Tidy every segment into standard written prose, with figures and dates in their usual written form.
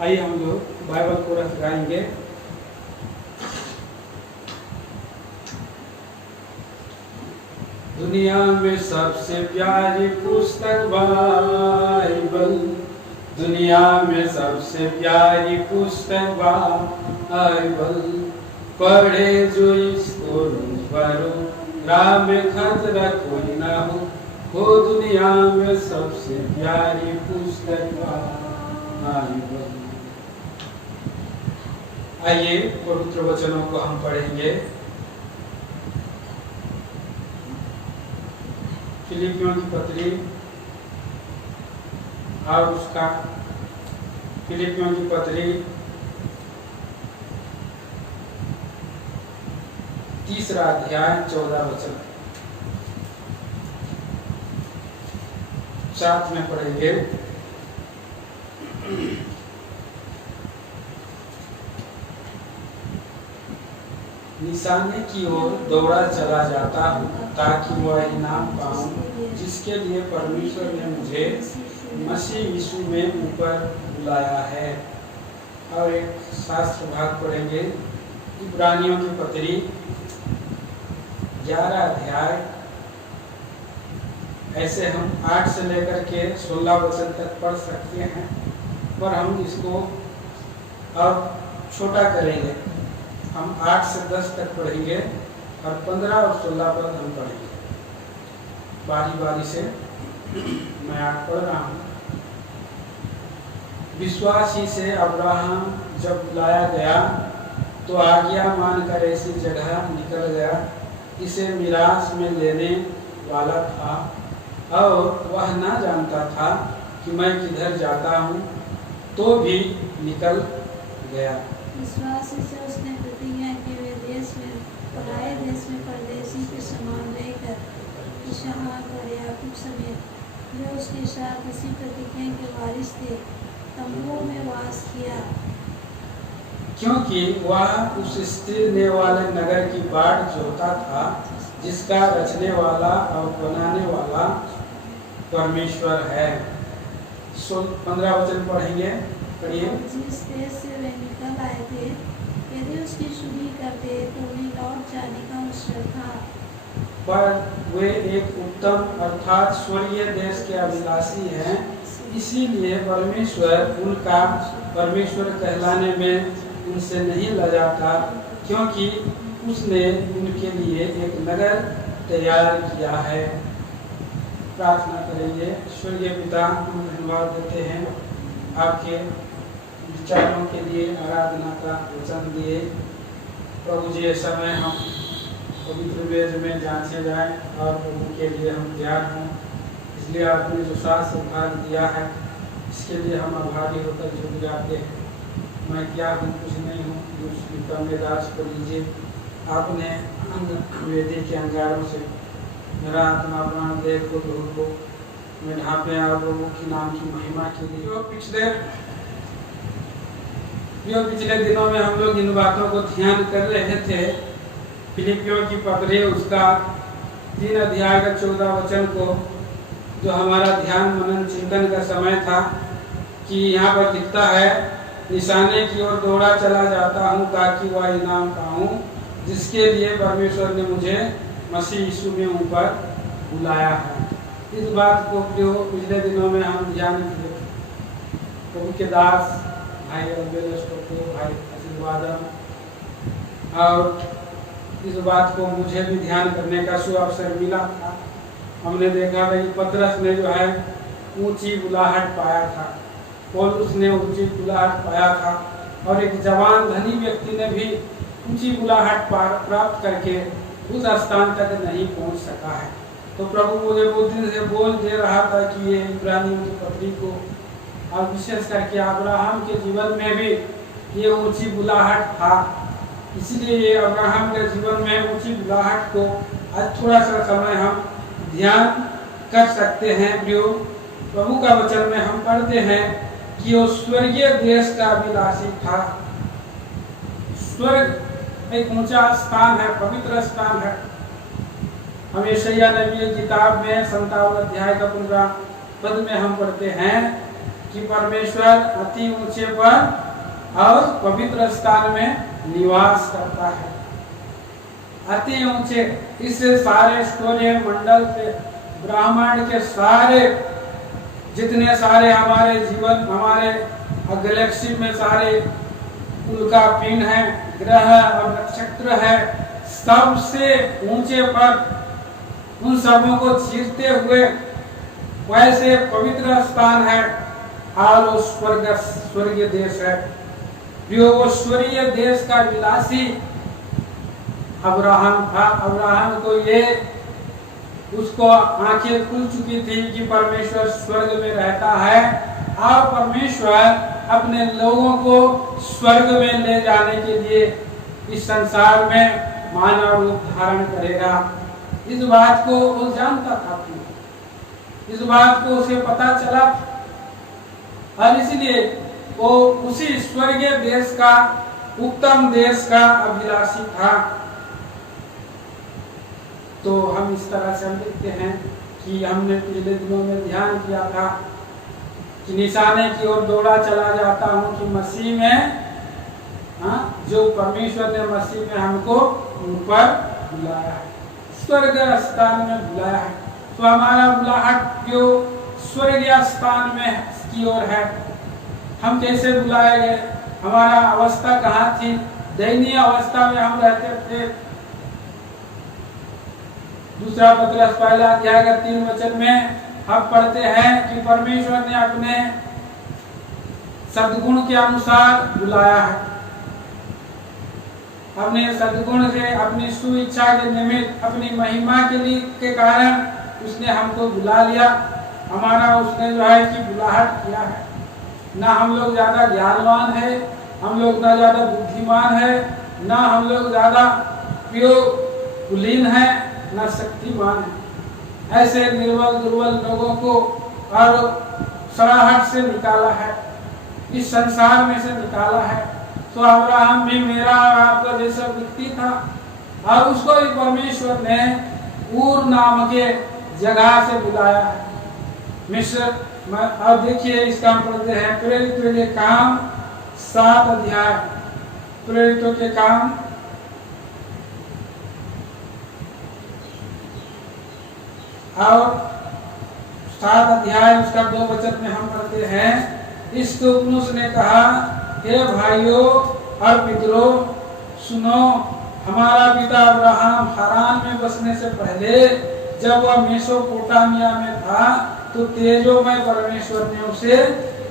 आइए हम लोग बाइबल कोरस गाएंगे। दुनिया में सबसे प्यारी पुस्तक बाइबल, दुनिया में सबसे प्यारी पुस्तक बाइबल, पढ़े जो इसको रोज पढ़ो, राह में खतरा कोई ना हो दुनिया में सबसे प्यारी पुस्तक बाइबल। आइए पवित्र वचनों को हम पढ़ेंगे। फिलिपियों की पत्री और उसका फिलिपियों की पत्री 3 अध्याय 14 वचन साथ में पढ़ेंगे। निशाने की ओर दौड़ा चला जाता हूँ ताकि वह इनाम पाऊँ जिसके लिए परमेश्वर ने मुझे मसीह यीशु में ऊपर बुलाया है। और एक शास्त्र भाग पढ़ेंगे। इब्रानियों की पत्री 11 अध्याय, ऐसे हम 8 से लेकर के 16 वचन तक पढ़ सकते हैं, पर हम इसको अब छोटा करेंगे। हम 8 से 10 तक पढ़ेंगे और 15 और 16 पद हम पढ़ेंगे बारी बारी से। मैं 8 पढ़ रहा हूँ। विश्वासी से अब्राहम जब बुलाया गया तो आज्ञा मानकर ऐसी जगह निकल गया इसे मिरास में लेने वाला था, और वह ना जानता था कि मैं किधर जाता हूँ, तो भी निकल गया। विश्वासी से उसने प्रतिज्ञा की वे देश में पराए देश में परदेशी के समान रहकर इसहाक और याकूब समेत जो उसके साथ इसी प्रतिज्ञा के वारिस थे तंबुओं में वास किया, क्योंकि वह उस स्थिर वाले नगर की बाट जोता था जिसका रचने वाला और बनाने वाला परमेश्वर है। 15 वचन पढ़ेंगे। पढ़िए। जिस देश से वे निकल आए थे यदि उसकी सुधि करते तो उन्हें लौट जाने का अवसर था, पर वे एक उत्तम अर्थात स्वर्गीय देश के अभिलाषी हैं, इसीलिए परमेश्वर उनका परमेश्वर कहलाने में उनसे नहीं लजाता, क्योंकि उसने उनके लिए एक नगर तैयार किया है। प्रार्थना करेंगे। स्वर्गीय पिता, हम धन्यवाद देते हैं आपके विचारों के लिए, आराधना का वचन दिए। प्रभु जी, इस समय हम पवित्र वेद में जांचे जाएं और प्रभु के लिए हम तैयार हों, इसलिए आपने जो शास्त्र भाग दिया है इसके लिए हम आभारी होकर जुड़ जाते हैं। मैं क्या हूँ, कुछ नहीं हूँ, मेरे दास को लीजिए। आपने वेदी के अंगारों से मेरा आत्मा प्राण देह को धूल को मैं ढांपे और प्रभु की नाम की महिमा के लिए। जो पिछले दिनों में हम लोग इन बातों को ध्यान कर रहे थे। फिलिपियों की पत्री उसका 3 अध्याय का 14 वचन को जो हमारा ध्यान मनन चिंतन का समय था, कि यहाँ पर लिखता है, निशाने की ओर दौड़ा चला जाता हूँ ताकि वह इनाम पाऊँ जिसके लिए परमेश्वर ने मुझे मसीह यीशु में ऊपर बुलाया है। इस बात को जो पिछले दिनों में हम ध्यान किए, प्रभु के दास भाई अल्बेलस को, भाई आशीर्वादम, और इस बात को मुझे भी ध्यान करने का शुभ अवसर मिला था। हमने देखा था कि पतरस ने जो है ऊंची बुलाहट पाया था, पौलुस ने ऊंची बुलाहट पाया था, और एक जवान धनी व्यक्ति ने भी ऊंची बुलाहट प्राप्त करके उस स्थान तक नहीं पहुंच सका है। तो प्रभु मुझे बहुत दिन से बोल दे रहा था कि ये इब्रानियों की पत्री को, और विशेष करके अब्राहम के जीवन में भी ये ऊंची बुलाहट था, इसलिए ये अब्राहम के जीवन में ऊंची बुलाहट को आज थोड़ा सा समय हम ध्यान कर सकते हैं। प्रियो, प्रभु का वचन में हम पढ़ते हैं कि वो स्वर्गीय देश का अभिलाषी था। स्वर्ग एक ऊंचा स्थान है, पवित्र स्थान है। हम यशायाह नबी की किताब में 57 अध्याय का 15 पद में हम पढ़ते हैं कि परमेश्वर अति ऊंचे पर और पवित्र स्थान में निवास करता है। अति ऊंचे, इससे सारे सूर्य मंडल से ब्रह्मांड के सारे जितने सारे हमारे जीवन, हमारे गैलेक्सी में सारे उल्का पिंड है, ग्रह और नक्षत्र है, सबसे ऊंचे पर उन सबों को चीरते हुए वैसे पवित्र स्थान है और वो स्वर्गीय देश है। जो वो स्वर्गीय देश का विलासी अब्राहम था। अब्राहम को ये उसको आंखें खुल चुकी थी कि परमेश्वर स्वर्ग में रहता है और परमेश्वर अपने लोगों को स्वर्ग में ले जाने के लिए इस संसार में मानव रूप धारण करेगा। इस बात को वो जानता था, इस बात को उसे पता चला और इसलिए वो उसी स्वर्गीय देश का, उत्तम देश का अभिलाषी था। तो हम इस तरह से हम देखते हैं कि हमने पिछले दिनों में ध्यान किया था कि निशाने की ओर दौड़ा चला जाता हूं कि मसीह में जो परमेश्वर ने मसीह में हमको ऊपर बुलाया है, स्वर्ग स्थान में बुलाया है। तो हमारा बुलाहट जो स्वर्गीय स्थान में की ओर है। हम कैसे बुलाए गए, हमारा अवस्था कहाँ थी, दयनीय अवस्था में हम रहते थे। दूसरा पत्रस पहला अध्याय का 3 वचन में हम पढ़ते हैं कि परमेश्वर ने अपने सद्गुण के अनुसार बुलाया है। अपने सद्गुण से, अपनी सुइच्छा के निमित्त, अपनी महिमा के लिए के कारण उसने हमको बुला लिया। हमारा उसने जो है कि बुलाहट किया है। ना हम लोग ज्यादा ज्ञानवान है, हम लोग ना ज्यादा बुद्धिमान है, ना हम लोग ज्यादा कुलीन है, ना शक्तिमान है। ऐसे निर्बल दुर्बल लोगों को और सड़ाहट से निकाला है, इस संसार में से निकाला है। तो अब्राहम भी मेरा और आपका जैसा व्यक्ति था और उसको भी परमेश्वर ने ऊर नाम के जगह से बुलाया है, मिस्र। अब देखिए इसका हम पढ़ते हैं प्रेरितों के काम 7 अध्याय, प्रेरितों के काम और 7 अध्याय उसका 2 वचन में हम पढ़ते हैं। इस तुपनुस ने कहा, हे भाइयों और पितरों, सुनो, हमारा पिता अब्राहम हारान में बसने से पहले जब वह मेसोपोटामिया में था तो तेजोमय परमेश्वर ने उसे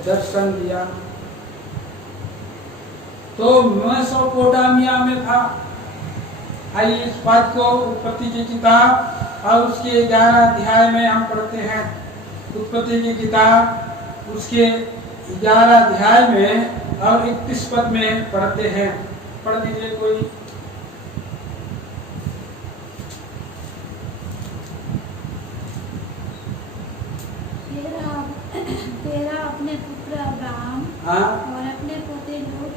दर्शन दिया। तो मेसोपोटामिया में था। आइए इस बात को उत्पत्ति की किताब और उसके 11 अध्याय में हम पढ़ते हैं। उत्पत्ति की किताब उसके 11 अध्याय में और 31 पद में पढ़ते हैं। पढ़ दीजिए कोई। तेरा अपने पुत्र अब्राहम और अपने पोते लोट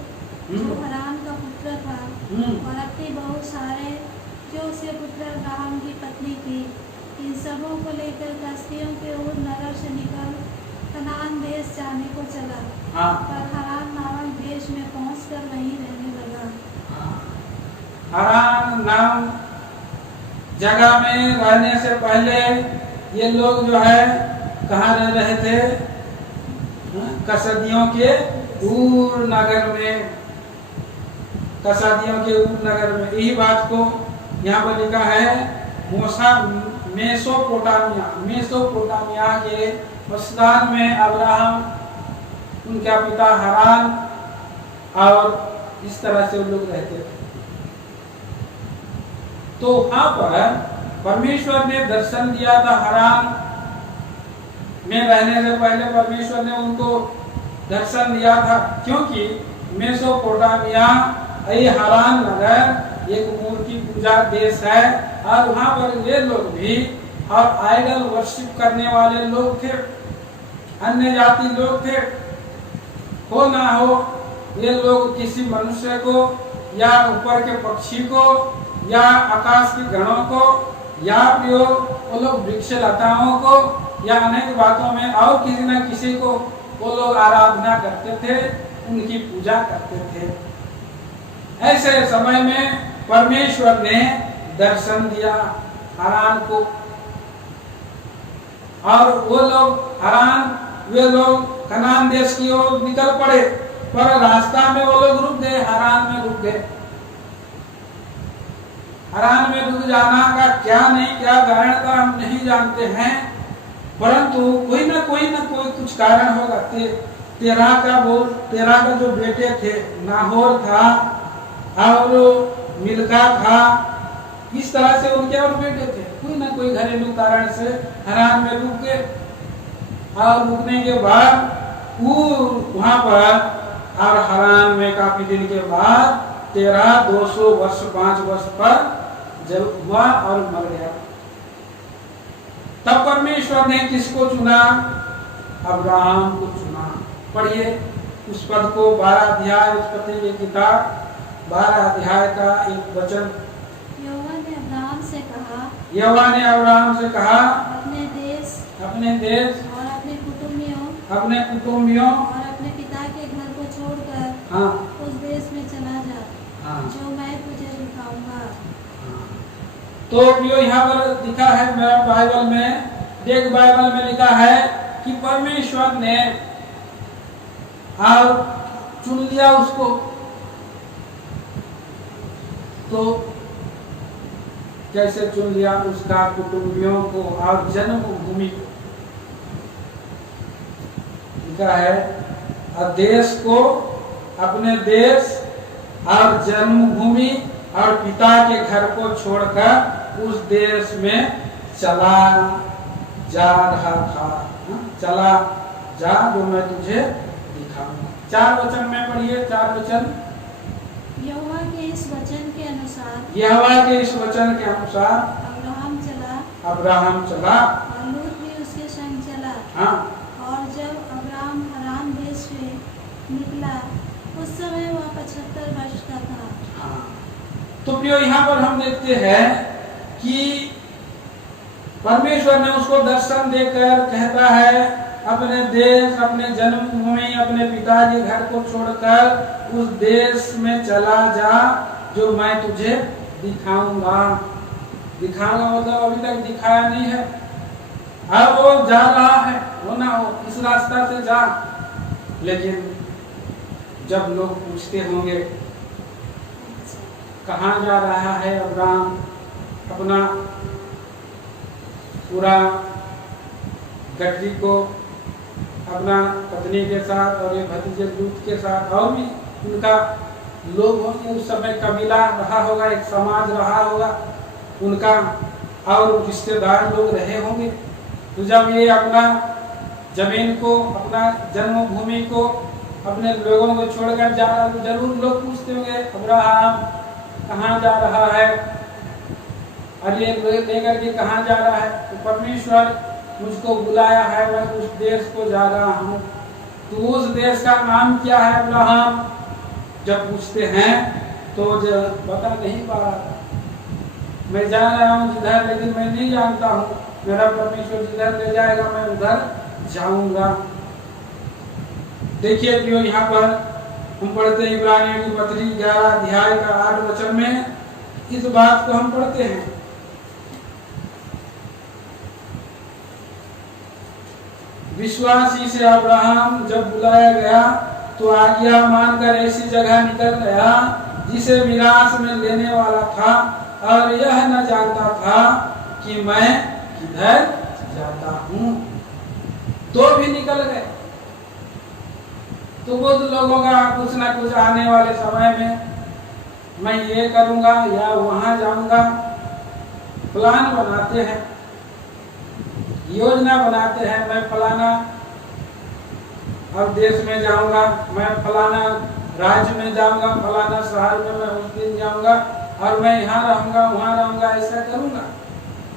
जो हारान का पुत्र था और अपने बहुत सारे जो उसके पुत्र अब्राहम की पत्नी थी, इन सबों को लेकर कसदियों के ओर नगर से निकल कनान देश जाने को चला। पर हारान नामक देश में पहुंचकर वहीं रहने लगा। हारान नाम जगह में रहने से पहले ये लोग जो है कहाँ रह रहे थे? कसदियों के ऊर नगर में, कसदियों के ऊर नगर में। यही बात को यहाँ पर लिखा है मेसोपोटामिया के स्थान में अब्राहम, उनका पिता हारान और इस तरह से वो लोग रहते थे। तो वहां पर परमेश्वर ने दर्शन दिया था। हारान में रहने से पहले परमेश्वर ने उनको दर्शन दिया था, क्योंकि मेसोपोटामिया हारान नगर एक मूर्ति पूजा देश है और वहां पर ये लोग भी और आइडल वर्शिप करने वाले लोग थे, अन्य जाति लोग थे। हो ना हो ये लोग किसी मनुष्य को या ऊपर के पक्षी को या आकाश के गणों को या वो लोग वृक्ष लताओं को या अनेक बातों में और किसी न किसी को वो लोग आराधना करते थे, उनकी पूजा करते थे। ऐसे समय में परमेश्वर ने दर्शन दिया हारान को, और वे लोग कनान देश की ओर निकल पड़े, पर रास्ता में वो लोग रुक गए, हारान में रुक गए। हारान में रुक जाना का क्या कारण था हम नहीं जानते हैं, परंतु कोई ना कोई कुछ कारण होगा। तेरा का जो बेटे थे, नाहोर था और मिल्का था, इस तरह से उनके और बेटे थे। कोई ना कोई घरेलू कारण से हारान में रुक गए, और रुकने के बाद वहां पर और हारान में काफी दिन के बाद 200 वर्ष 5 वर्ष पर जब हुआ और मर गया। तब परमेश्वर ने किसको चुना? अब्राहम को चुना। पढ़िए उस पद को, 12 अध्याय उत्पत्ति की किताब 12 अध्याय का एक वचन। यहोवा ने अब्राहम से कहा, अपने देश और अपने कुटुंबियों और अपने पिता के घर को छोड़कर उस देश में चला जा जो मैं तुझे दिखाऊंगा। तो यहाँ पर लिखा है, मेरा बाइबल में लिखा है कि परमेश्वर ने और चुन लिया उसको। तो कैसे चुन लिया? उसका कुटुंबियों को और जन्मभूमि को। लिखा है देश को, अपने देश और जन्मभूमि और पिता के घर को छोड़कर उस देश में चला जा रहा था। चला जा जो मैं तुझे दिखाऊंगा। 4 वचन में पढ़िए, 4 वचन। यहोवा के इस वचन के अनुसार अब्राहम चला और लूत भी उसके संग चला। और जब अब्राहम हारान देश से निकला उस समय वह 75 वर्ष का था। तो प्रियो, यहाँ पर हम देखते हैं कि परमेश्वर ने उसको दर्शन देकर कहता है, अपने देश, अपने जन्मभूमि, अपने पिता के घर को छोड़कर उस देश में चला जा जो मैं तुझे दिखाऊंगा। मतलब अभी तक दिखाया नहीं है, अब वो जा रहा है, वो ना हो इस रास्ता से जा। लेकिन जब लोग पूछते होंगे कहाँ जा रहा है अब्राहम, अपना पूरा गठरी को अपना पत्नी के साथ और ये भतीजे लूत के साथ, और भी उनका लोग होंगे, उस समय कबीला रहा होगा, एक समाज रहा होगा उनका, और रिश्तेदार लोग रहे होंगे। तो जब ये अपना जमीन को, अपना जन्मभूमि को, अपने लोगों को छोड़कर जा रहा, तो जरूर लोग पूछते होंगे अब्राहम कहाँ जा रहा है, और ये लेकर के कहाँ जा रहा है? तो परमेश्वर मुझको बुलाया है, मैं उस देश को जा रहा हूँ। तो उस देश का नाम क्या है अब्राहम? जब पूछते हैं तो बता नहीं पा रहा था। मैं जा रहा हूँ जिधर, लेकिन मैं नहीं जानता हूँ, मेरा परमेश्वर जिधर ले जाएगा मैं उधर जाऊंगा। देखिए प्रियो, यहाँ पर हम पढ़ते हैं इब्रानियों की पत्री 11 अध्याय का 8 वचन में इस बात को हम पढ़ते हैं। विश्वासी से अब्राहम जब बुलाया गया तो आज्ञा मानकर ऐसी जगह निकल गया जिसे विरासत में लेने वाला था, और यह न जानता था कि मैं किधर जाता हूँ। तो भी निकल गए। तो बहुत लोगों का कुछ ना कुछ आने वाले समय में मैं ये करूंगा या वहां जाऊंगा, प्लान बनाते हैं, योजना बनाते हैं। मैं फलाना अब देश में जाऊंगा, मैं फलाना राज्य में जाऊंगा, फलाना शहर में मैं उस दिन जाऊंगा, और मैं यहाँ रहूंगा, वहाँ रहूंगा, ऐसा करूंगा,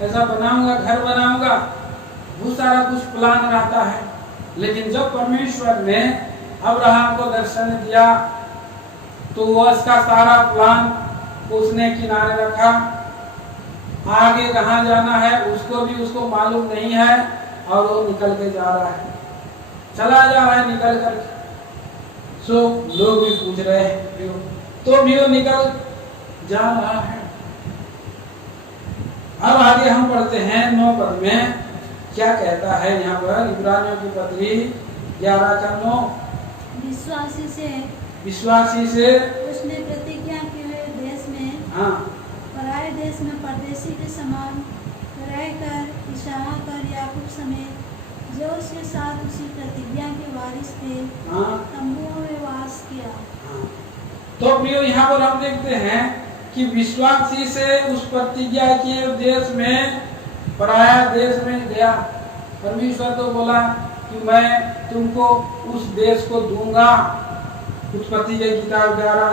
ऐसा बनाऊंगा, घर बनाऊंगा, बहुत सारा कुछ प्लान रहता है। लेकिन जब परमेश्वर ने अब्राहम को दर्शन दिया तो वो उसका सारा प्लान उसने किनारे रखा। आगे कहाँ जाना है उसको मालूम नहीं है, और वो निकल के जा रहा है। चला जा रहा है निकल कर। सो लोग भी पूछ रहे हैं तो भी वो निकल जा रहा है। अब आगे हम पढ़ते हैं 9 पद में क्या कहता है यहाँ पर। इब्रानियों की पत्री 11:9। विश्वासी से उसने प्रतिज्ञा की हुए देश में, हाँ, पराए देश में परदेशी के समान रहकर इसहाक और याकूब समेत जो उसके साथ उसी प्रतिज्ञा के वारिस थे, हाँ, तंबुओं में वास किया। हाँ। तो प्रियो यहाँ पर हम देखते हैं कि विश्वासी से उस प्रतिज्ञा के देश में, पराया देश में गया। परमेश्वर तो बोला कि मैं तुमको उस देश को दूंगा। उत्पत्ति की किताब 11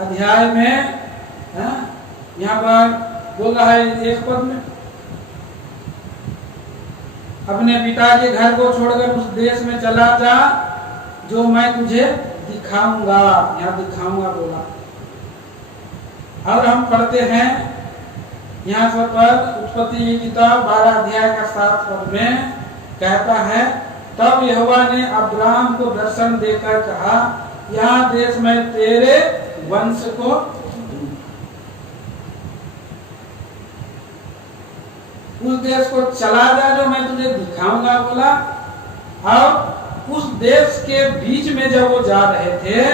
अध्याय में यहाँ पर बोल रहा है 1 पद में, अपने पिता के घर को छोड़कर उस देश में चला जा जो मैं तुझे दिखाऊंगा। यहाँ दिखाऊंगा बोला। और हम पढ़ते हैं यहाँ पर उत्पत्ति की किताब 12 अध्याय का 7 पद में कहता है, तब यहोवा ने अब्राम को दर्शन देकर कहा, यह देश मैं तेरे वंश को उस देश को चला जा जो मैं तुझे दिखाऊंगा बोला। और उस देश के बीच में जब वो जा रहे थे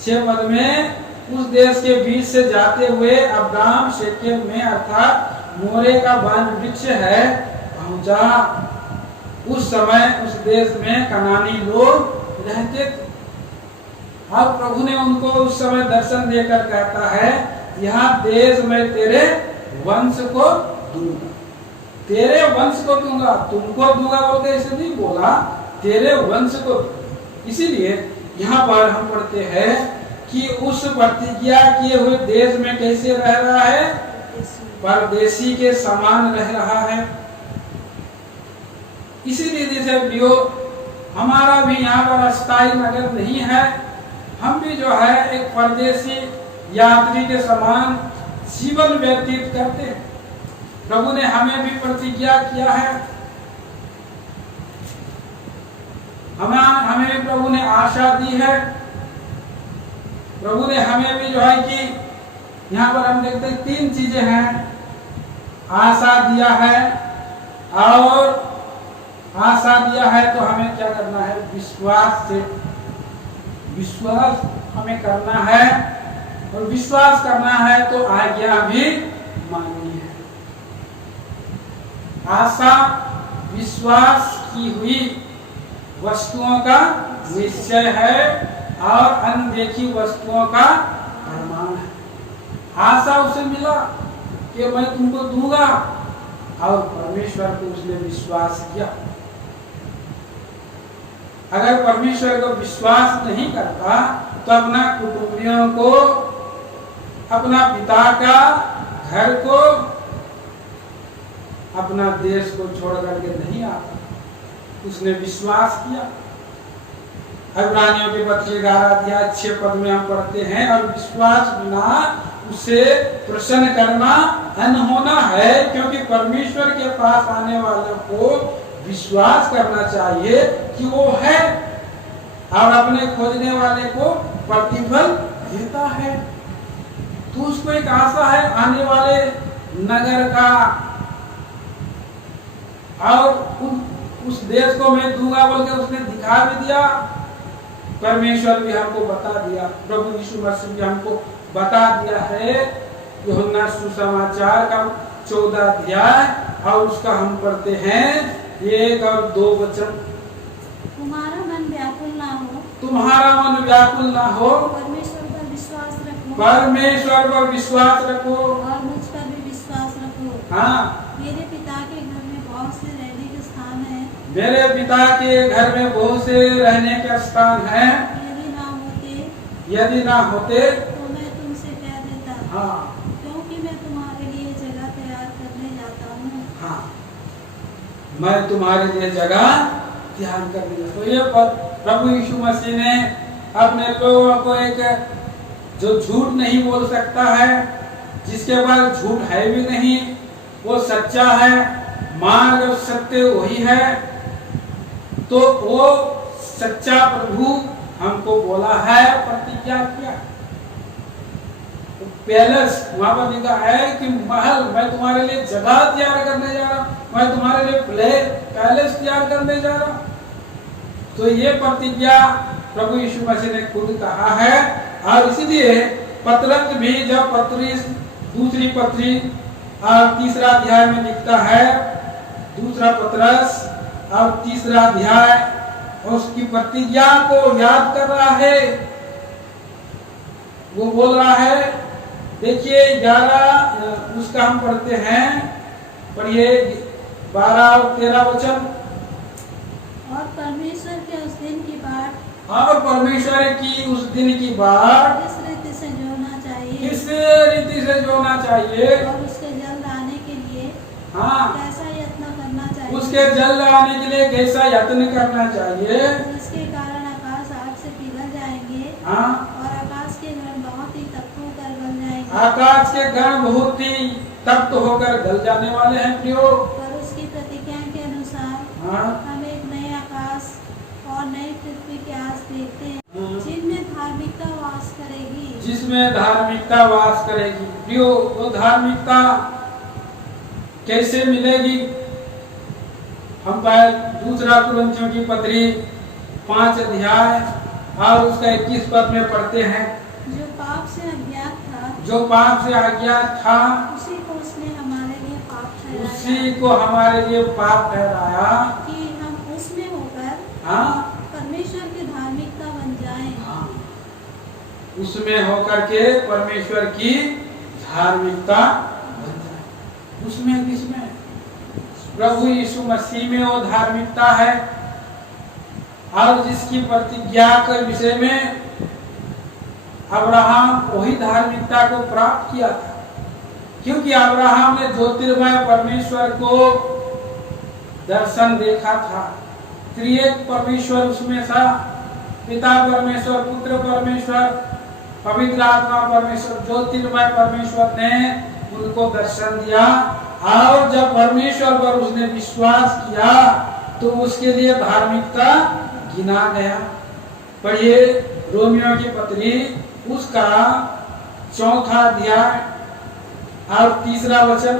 6 पद में, उस देश के बीच से जाते हुए अब्राम शेकेम में अर्थात मोरे का वन वृक्ष है पहुंचा। उस समय उस देश में कनानी लोग रहते थे। अब प्रभु ने उनको उस समय दर्शन देकर कहता है, यह देश मैं तेरे वंश को दूंगा। तेरे वंश को दूंगा, तुमको दूंगा बोल के ऐसे नहीं बोला, तेरे वंश को। इसीलिए यहाँ पर हम पढ़ते हैं कि उस प्रतिज्ञा किए हुए देश में कैसे रह रहा है, परदेशी के समान रह रहा है। इसीलिए जैसे प्रियो हमारा भी यहाँ पर अस्थायी नगर नहीं है, हम भी जो है एक परदेशी यात्री के समान जीवन व्यतीत करते हैं। प्रभु ने हमें भी प्रतिज्ञा किया है, हमें भी प्रभु ने आशा दी है। प्रभु ने हमें भी जो है कि यहाँ पर हम देखते हैं 3 चीजें हैं। आशा दिया है, और आशा दिया है तो हमें क्या करना है, विश्वास हमें करना है, और विश्वास करना है तो आज्ञा भी माननी है। आशा विश्वास की हुई वस्तुओं का निश्चय है और अनदेखी वस्तुओं का प्रमाण है। आशा उसे मिला कि मैं तुमको दूंगा, और परमेश्वर को उसने विश्वास किया। अगर परमेश्वर को विश्वास नहीं करता तो अपना कुटुंबियों को, अपना पिता का घर को, अपना देश को छोड़ करके नहीं आता। उसने विश्वास किया। इब्रानियों के पत्र 11 अध्याय 6 पद में हम पढ़ते हैं, और विश्वास बिना उसे प्रसन्न करना अनहोना है, क्योंकि परमेश्वर के पास आने वालों को विश्वास करना चाहिए कि वो है, और अपने खोजने वाले को प्रतिफल देता है। तो उसको एक आशा है आने वाले नगर का, और उस देश को मैं दूंगा बोल के उसने दिखा भी दिया। परमेश्वर भी हमको बता दिया, प्रभु यीशु मसीह भी हमको बता दिया है। यूहन्ना सुसमाचार का 14 अध्याय, और उसका हम पढ़ते हैं 1 और 2 वचन। तुम्हारा मन व्याकुल ना हो, तुम्हारा मन व्याकुल ना हो, परमेश्वर पर विश्वास रखो, परमेश्वर पर विश्वास रखो, और मुझ पर भी विश्वास रखो। हाँ, मेरे पिता के घर में बहुत से रहने के स्थान है, मेरे पिता के घर में बहुत से रहने के स्थान हैं। यदि ना होते तो मैं तुमसे कह देता, हाँ, क्योंकि मैं तुम्हारे लिए जगह तैयार करने जाता हूँ। हाँ, मैं तुम्हारे लिए जगह तैयार करने जाता हूँ। तो ये प्रभु यीशु मसीह ने अपने लोगों को एक जो झूठ नहीं बोल सकता है, जिसके पास झूठ है भी नहीं, वो सच्चा है, मार्ग सत्य वही है, तो वो सच्चा प्रभु हमको बोला है, प्रतिज्ञा किया। तो पैलेस वहां पर लिखा है कि महल, मैं तुम्हारे लिए जगह तैयार करने जा रहा हूं, मैं तुम्हारे लिए पैलेस तैयार करने जा रहा हूं। तो ये प्रतिज्ञा प्रभु यीशु मसीह ने खुद कहा है। और इसीलिए पतरस भी जब दूसरी पत्री और तीसरा अध्याय में लिखता है, दूसरा पतरस और तीसरा अध्याय, उसकी प्रतिज्ञा को याद कर रहा है। वो बोल रहा है, देखिए 11 उसका हम पढ़ते हैं, पढ़िए 12 और 13 वचन। और परमेश्वर के उस दिन की बाट, और परमेश्वर की उस दिन की बाट किस रीति से जोना चाहिए, किस रीति से जोना चाहिए, और उसके जल्द आने के लिए हाँ, कैसा यत्न करना चाहिए, उसके जल्द आने के लिए कैसा यत्न करना चाहिए, जिसके कारण आकाश आग से पिघल जाएंगे, हाँ, और आकाश के गण बहुत ही तप्त होकर गल जाएंगे। आकाश के गण बहुत ही तप्त होकर गल जाने वाले हैं प्रियो। पर उसकी प्रतिज्ञा के अनुसार हाँ, हम एक नए आकाश और नई पृथ्वी के आस देखते हैं, हाँ। जिनमें धार्मिकता वास करेगी, जिसमें धार्मिकता वास करेगी। प्रियो, वो धार्मिकता कैसे मिलेगी? हम दूसरा कुरिन्थियों की पत्री 5 अध्याय और उसका 21 पद में पढ़ते हैं, जो पाप से अज्ञात था, जो पाप से अज्ञात था उसी को उसने हमारे लिए पाप ठहराया, उसी को हमारे लिए पाप ठहराया, कि हम उसमें होकर हाँ, परमेश्वर की धार्मिकता बन जाएं। हाँ, उसमें होकर के परमेश्वर की धार्मिकता बन जाए। उसमें किसमें? प्रभु यीशु मसीह में वो धार्मिकता है। और जिसकी प्रतिज्ञा के विषय में अब्राहम वही धार्मिकता को प्राप्त किया था, क्योंकि अब्राहम ने ज्योतिर्मय परमेश्वर को दर्शन देखा था। त्रिएक परमेश्वर उसमें था, पिता परमेश्वर, पुत्र परमेश्वर, पवित्र आत्मा परमेश्वर, ज्योतिर्मय परमेश्वर ने उनको दर्शन दिया। और जब परमेश्वर पर उसने विश्वास किया तो उसके लिए धार्मिकता गिना गया। पढ़िए रोमियो की पत्री उसका 4 अध्याय और 3 वचन।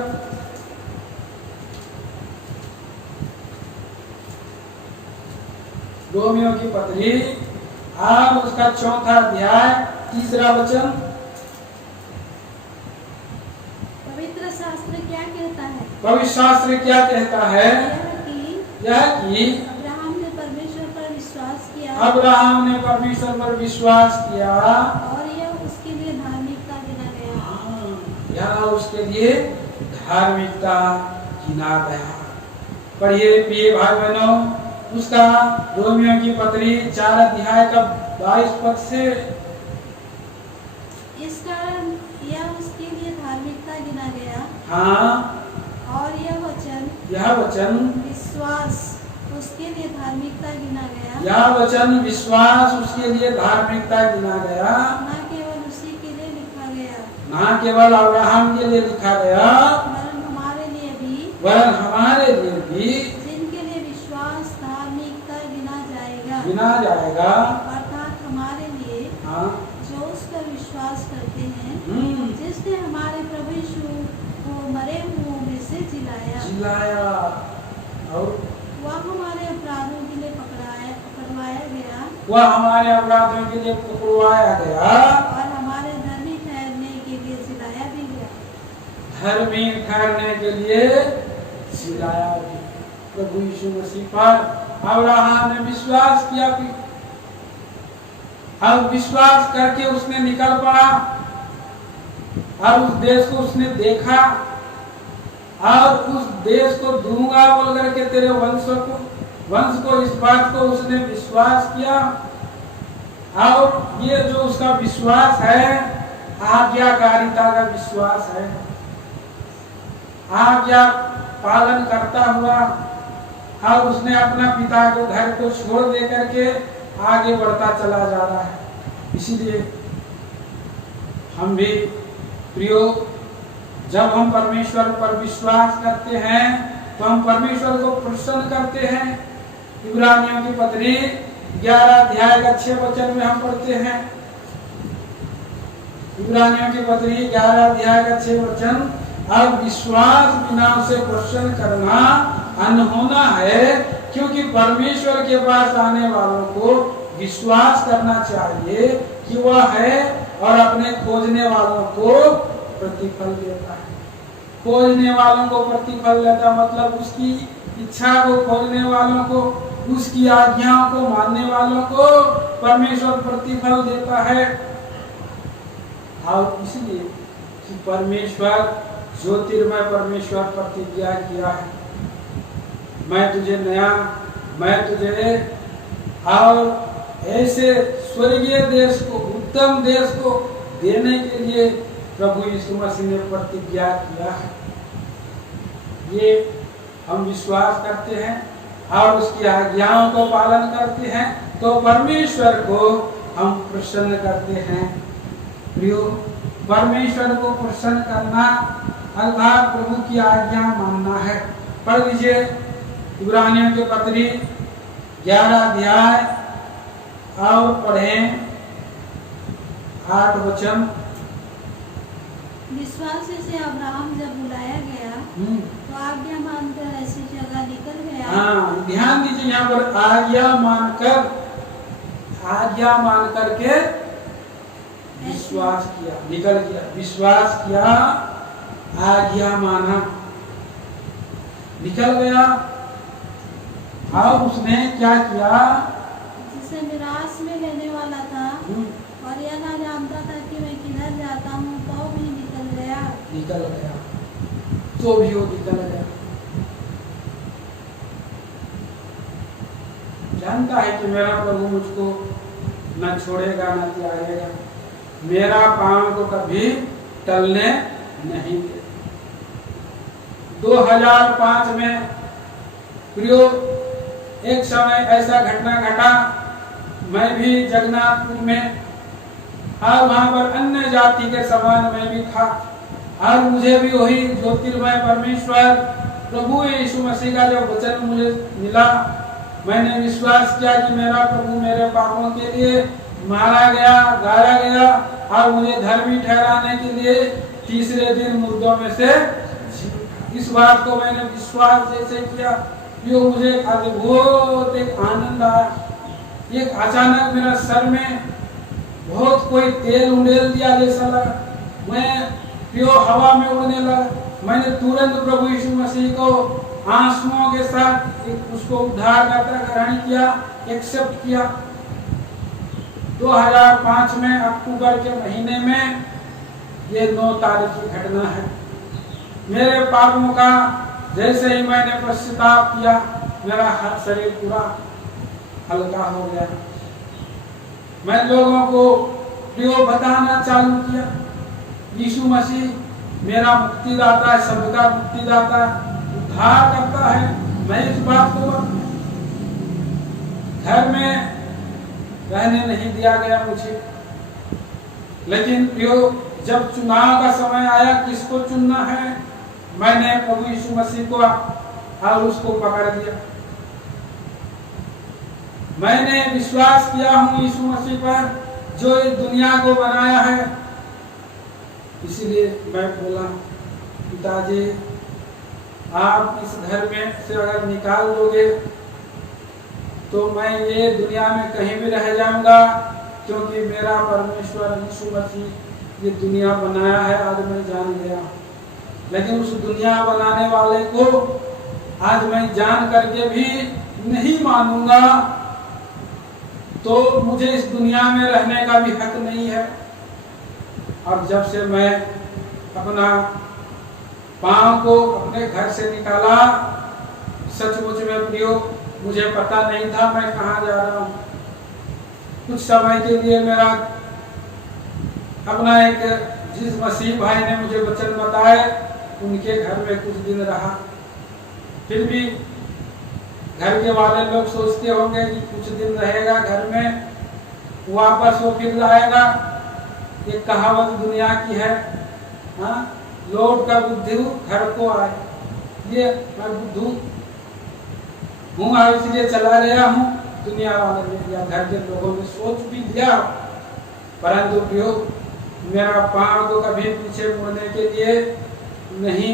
रोमियो की पत्री और उसका 4 अध्याय 3 वचन। पवित्र शास्त्र क्या कहता है? पवित्र शास्त्र क्या कहता है? यह कि अब्राहम ने परमेश्वर पर विश्वास किया, अब्राहम ने परमेश्वर पर विश्वास किया और यह उसके लिए धार्मिकता गिना गया। हाँ, यह उसके लिए धार्मिकता गिना गया। पढ़िए प्रिय भाई बहनों, उसका रोमियो की पत्री 4 अध्याय का 22 पद से। इस कारण यह उसके लिए धार्मिकता गिना गया, हाँ, और यह वचन विश्वास उसके लिए धार्मिकता गिना गया, यह वचन विश्वास उसके लिए धार्मिकता गिना गया। न केवल उसी के लिए लिखा गया, ना केवल अब्राहम के लिए लिखा गया, वरन हमारे लिए भी, जिनके लिए विश्वास धार्मिकता गिना जाएगा, अर्थात हमारे लिए, हाँ, जो उस पर विश्वास करते हैं, जिसने हमारे प्रभु यीशु को मरे हुओं में से जिलाया, और वह हमारे अपराधों के लिए पकड़वाया गया, वह हमारे अपराधों के लिए पकड़वाया गया, और हमारे धर्मी ठहरने के लिए जिलाया भी गया। धर्मी ठहरने के लिए जिलाया भी। प्रभु यीशु मसीह पर अब्राहम ने विश्वास किया, और विश्वास करके उसने निकल पड़ा, और उस देश को उसने देखा, और उस देश को दूंगा बोल करके तेरे वंश को इस बात को उसने विश्वास किया। और ये जो उसका विश्वास है, आज्ञाकारिता का विश्वास है, आज्ञा पालन करता हुआ, और उसने अपना पिता को घर को छोड़ दे करके आगे बढ़ता चला जा रहा है। इसीलिए हम भी प्रियो, जब हम परमेश्वर पर विश्वास करते हैं तो हम परमेश्वर को प्रसन्न करते हैं। इब्रानियों की पत्री 11 अध्याय का 6 वचन में हम पढ़ते हैं। इब्रानियों की पत्री 11 अध्याय का 6 वचन, अब विश्वास बिना उसे प्रसन्न करना अनहोना है, क्योंकि परमेश्वर के पास आने वालों को विश्वास करना चाहिए कि वह है और अपने खोजने वालों को प्रतिफल देता है। खोजने वालों को प्रतिफल देता मतलब उसकी इच्छा को खोजने वालों को, उसकी आज्ञाओं को मानने वालों को परमेश्वर प्रतिफल देता है। और इसलिए कि परमेश्वर ज्योतिर्मय परमेश्वर प्रतिज्ञा किया है, मैं तुझे नया, मैं तुझे और ऐसे स्वर्गीय देश को, उत्तम देश को देने के लिए प्रभु यीशु मसीह ने प्रतिज्ञा किया है। ये हम विश्वास करते हैं और उसकी आज्ञाओं को पालन करते हैं तो परमेश्वर को हम प्रसन्न करते हैं। प्रियो, परमेश्वर को प्रसन्न करना अर्थात प्रभु की आज्ञा मानना है। पढ़ लीजिए इब्रानियों के पत्री 11 अध्याय और पढ़ें 8 वचन। विश्वास से अब्राहम जब बुलाया गया तो आज्ञा मानकर ऐसी जगह निकल गया। हाँ, ध्यान दीजिए यहाँ पर आज्ञा मानकर के विश्वास किया, निकल गया, विश्वास किया, आज्ञा माना, निकल गया। और उसने क्या किया? जिसे निराश में लेने वाला था और यह ना जानता था कि मैं किधर जाता हूँ, तो भी निकल गया, तो भी वो निकल गया। जानता है कि मेरा प्रभु मुझको न छोड़ेगा न त्यागेगा, मेरा पांव को कभी टलने नहीं देगा। 2005 में प्रियो एक समय ऐसा घटना घटा, मैं भी जगन्नाथपुर में और वहां पर अन्य जाति के समान मैं भी था और मुझे भी वही ज्योतिर्मय परमेश्वर प्रभु यीशु मसीह का जब वचन मुझे मिला, मैंने विश्वास किया कि मेरा प्रभु मेरे पापों के लिए मारा गया, गाड़ा गया और मुझे धर्मी ठहराने के लिए तीसरे दिन मुर्दों में से इस बात को मैंने विश्वास जैसे किया, जो मुझे अद्भुत एक आनंद आया। एक अचानक मेरा सर में बहुत कोई तेल उंडेल दिया जैसा लगा, मैं प्योर हवा में उड़ने लगा। मैंने तुरंत प्रभु यीशु मसीह को आंसुओं के साथ उसको उद्धारकर्ता ग्रहण किया, एक्सेप्ट किया। 2005 में अक्टूबर के महीने में ये 9 तारीख की घटना है। मेरे पापों का जैसे ही मैंने पश्चाताप किया, मेरा हर शरीर पूरा हल्का हो गया। मैं लोगों को प्रियो बताना चालू किया, यीशु मसीह मेरा मुक्तिदाता है, सबका मुक्तिदाता है, उद्धार करता है। मैं इस बात को घर में रहने नहीं दिया गया मुझे, लेकिन प्रियो जब चुनाव का समय आया, किसको चुनना है, मैंने प्रभु यीशु मसीह को और उसको पकड़ दिया। मैंने विश्वास किया हूँ यीशु मसीह पर जो इस दुनिया को बनाया है। इसीलिए मैं बोला, पिताजी आप इस घर में से अगर निकाल दोगे तो मैं ये दुनिया में कहीं भी रह जाऊंगा, क्योंकि मेरा परमेश्वर यीशु मसीह ये दुनिया बनाया है, आज मैं जान गया। लेकिन उस दुनिया बनाने वाले को आज मैं जान करके भी नहीं मानूंगा, तो मुझे इस दुनिया में रहने का भी हक नहीं है। और जब से मैं अपना पांव को अपने घर से निकाला, सचमुच में प्रियो मुझे पता नहीं था मैं कहाँ जा रहा हूँ। कुछ समय के लिए मेरा अपना एक जिस मसीह भाई ने मुझे वचन बताए, उनके घर में कुछ दिन रहा। फिर भी घर के वाले लोग सोचते होंगे कि कुछ दिन रहेगा घर में, वापस वो फिर आएगा। एक कहावत दुनिया की है, हाँ, लौट का बुद्धू घर को आए। ये बुद्धू हूँ और इसलिए चला गया हूँ। दुनिया वाले ने या घर के लोगों ने सोच भी लिया, परंतु प्रियो मेरा पाँव को कभी पीछे मुड़ने के लिए नहीं,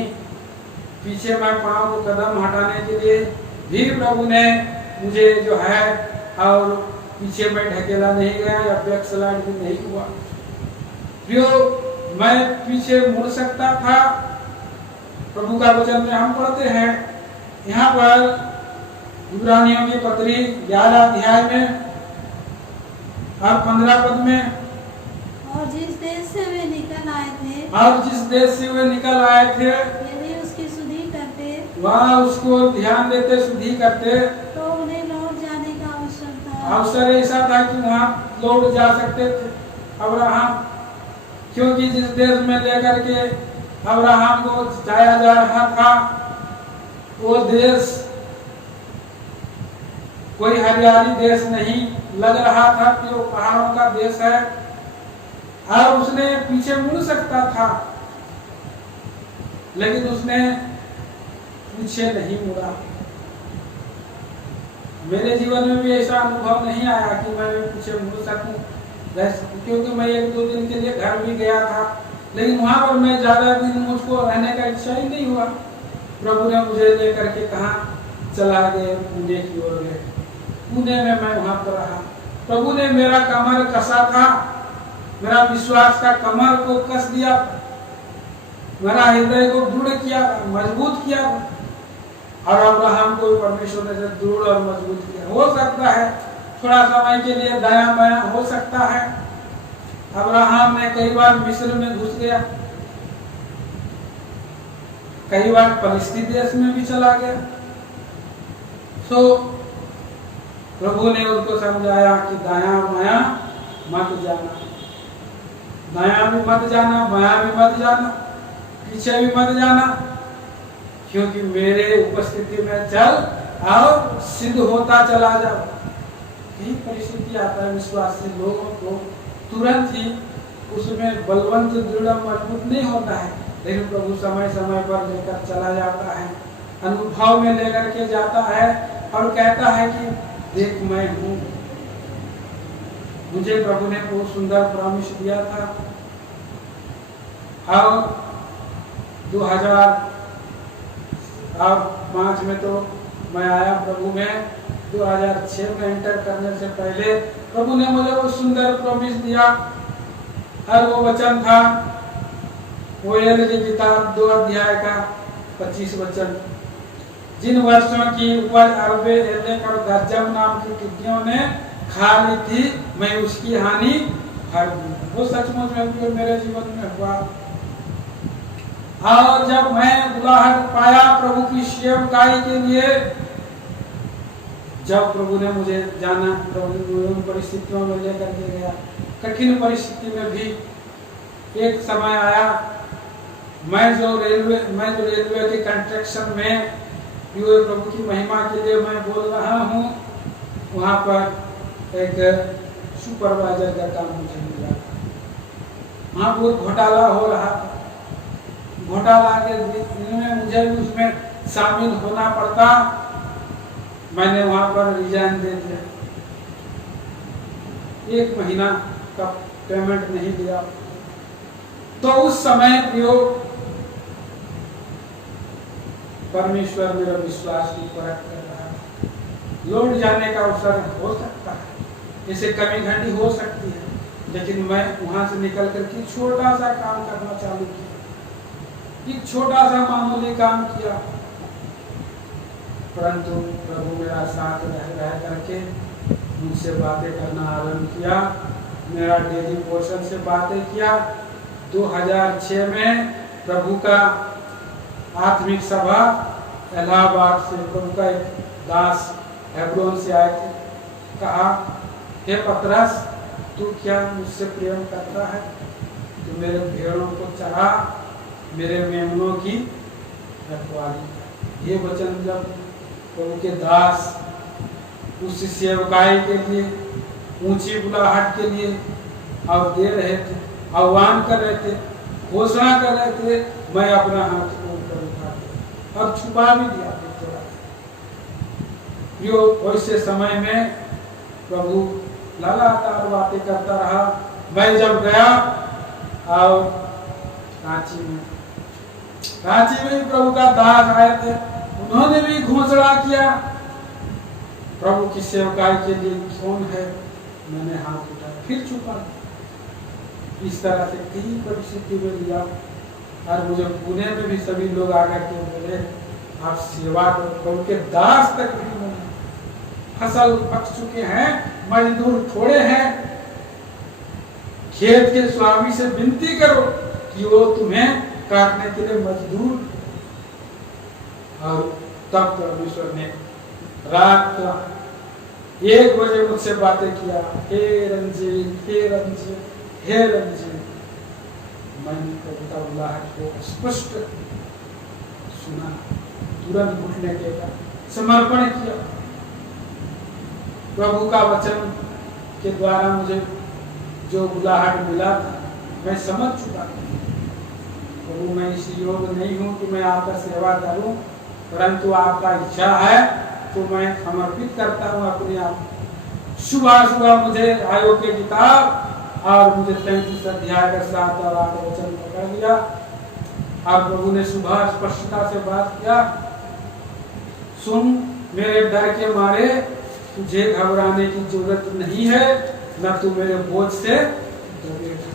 पीछे मैं पाँव को कदम हटाने के लिए भी प्रभु ने मुझे जो है और पीछे मैं ढकेला नहीं गया या बैक स्लाइड भी नहीं हुआ। प्रियो मैं पीछे मुड़ सकता था। प्रभु का वचन में हम पढ़ते हैं यहाँ पर इब्रानियों की पत्री 11 अध्याय में और 15 पद में, और जिस देश से वे निकल आए थे, और जिस देश से वे निकल आए थे यदि उसकी शुद्धि करते, वहाँ उसको ध्यान देते, शुद्धि करते, तो उन्हें लौट जाने का अवसर था। अवसर ऐसा था कि वहाँ लौट जा सकते थे अब्राहम, क्योंकि जिस देश में लेकर के अब्राहम को जाया जा रहा था वो देश कोई हरियाली देश नहीं लग रहा था कि वो पहाड़ों का देश है, और उसने पीछे मुड़ सकता था लेकिन उसने पीछे नहीं मुड़ा। मेरे जीवन में भी ऐसा अनुभव नहीं आया कि मैं पीछे मुड़ सकूं, क्योंकि मैं 1-2 दिन के लिए घर भी गया था, लेकिन वहां पर मैं ज्यादा दिन मुझको रहने का इच्छा ही नहीं हुआ। प्रभु ने मुझे लेकर के कहा चला गए पुणे की ओर गए, पुणे में मैं वहां पर रहा। प्रभु ने मेरा कमर कसा था, मेरा विश्वास का कमर को कस दिया, मेरा हृदय को दृढ़ किया, मजबूत किया, और अब्राहम को परमेश्वर ने दृढ़ और मजबूत किया। हो सकता है थोड़ा समय के लिए दायां बायां हो सकता है। अब्राहम ने कई बार मिस्र में घुस गया, कई बार फलिस्तीन देश में भी चला गया। तो प्रभु ने उनको समझाया कि दायां बायां मत जाना, दायां भी मत जाना, बायां भी मत जाना, पीछे भी मत जाना, क्योंकि मेरे उपस्थिति में चल और सिद्ध होता चला जाओ। यही परिस्थिति आता है विश्वासी लोगों को, तुरंत ही उसमें बलवंत दृढ़ मजबूत नहीं होता है, लेकिन प्रभु समय समय पर लेकर चला जाता है, अनुभव में लेकर के जाता है और कहता है कि देख मैं हूँ। मुझे प्रभु ने बहुत सुंदर प्रॉमिस दिया था, और 2005 में तो मैं आया प्रभु में, 2006 में एंटर करने से पहले प्रभु ने मुझे वो सुंदर प्रॉमिस दिया, और वो वचन था योएल की किताब 2 अध्याय का 25 वचन, जिन वर्षों की उपज अरबे एलेक और गरजम नाम की टिड्डियों ने खा ली थी, मैं उसकी हानि भर दी। वो सचमुच में मेरे जीवन में हुआ। और जब मैं बुलाहट पाया प्रभु की सेवकाई के लिए, जब प्रभु ने मुझे जाना, प्रभु उन परिस्थितियों में लेकर के गया, कठिन परिस्थिति में भी एक समय आया, मैं जो रेलवे के कंस्ट्रक्शन में प्रभु की महिमा के लिए मैं बोल रहा हूँ, वहाँ पर एक सुपरवाइजर का काम मुझे मिला। वहाँ बहुत घोटाला हो रहा था, घोटाला के इनमें मुझे भी उसमें शामिल होना पड़ता। मैंने वहाँ पर रिजाइन दे दिया, 1 महीना का पेमेंट नहीं दिया। तो उस समय प्रियो परमेश्वर मेरा विश्वास की परख कर रहा है। लौट जाने का अवसर हो सकता है, जैसे कमी घटी हो सकती है, लेकिन मैं वहां से निकल करके छोटा सा काम करना चालू किया, एक छोटा सा मामूली काम किया, परंतु प्रभु मेरा साथ रह करके मुझसे बातें करना आरंभ किया, मेरा डेली पोर्शन से बातें किया। 2006 में प्रभु का आत्मिक सभा इलाहाबाद से, प्रभु का एक दास हेब्रोन से आए थे, कहा हे पतरस, तू क्या मुझसे प्रेम करता है? तू मेरे भेड़ों को चरा, मेरे मेमनों की रखवाली। ये वचन जब प्रभु के दास उस सेवकाई के लिए, ऊंची बुलाहट के लिए और दे रहे थे, आह्वान कर रहे थे, घोषणा कर रहे थे, मैं अपना हाथ ऊपर उठा दिया और छुपा भी दिया। यो वैसे समय में प्रभु लगातार बातें करता रहा। मैं जब गया और रांची में प्रभु का दास आए थे, उन्होंने भी घोषणा किया प्रभु की सेवकाई के लिए कौन है, मैंने हाथ उठाया फिर छुपा। इस तरह से कई परिस्थिति में लिया। और मुझे पुणे में भी सभी लोग आकर के बोले आप सेवा करो, उनके दास तक भी बोले फसल पक चुके हैं, मजदूर थोड़े हैं, खेत के स्वामी से विनती करो कि वो तुम्हें काटने के लिए मजदूर। और तब परमेश्वर ने रात 1 बजे मुझसे बातें किया, हे रंजीत, हे रंजीत, हे रंजीत। मैंने कविता बुलाहट को स्पष्ट सुना, तुरंत घुटने के बाद समर्पण किया। प्रभु का वचन के द्वारा मुझे जो बुलाहट मिला था मैं समझ चुका था। प्रभु मैं इस योग नहीं हूँ कि मैं आपका सेवा करूं, परंतु आपका इच्छा है तो मैं समर्पित करता हूँ अपने आप। सुबह मुझे आयोग की किताब और मुझे 33 अध्याय का 7 और 8 वचन पकड़ लिया। और प्रभु ने सुबह स्पष्टता से बात किया, सुन मेरे डर के मारे तुझे घबराने की जरूरत नहीं है, न तू मेरे बोझ से डरेगा।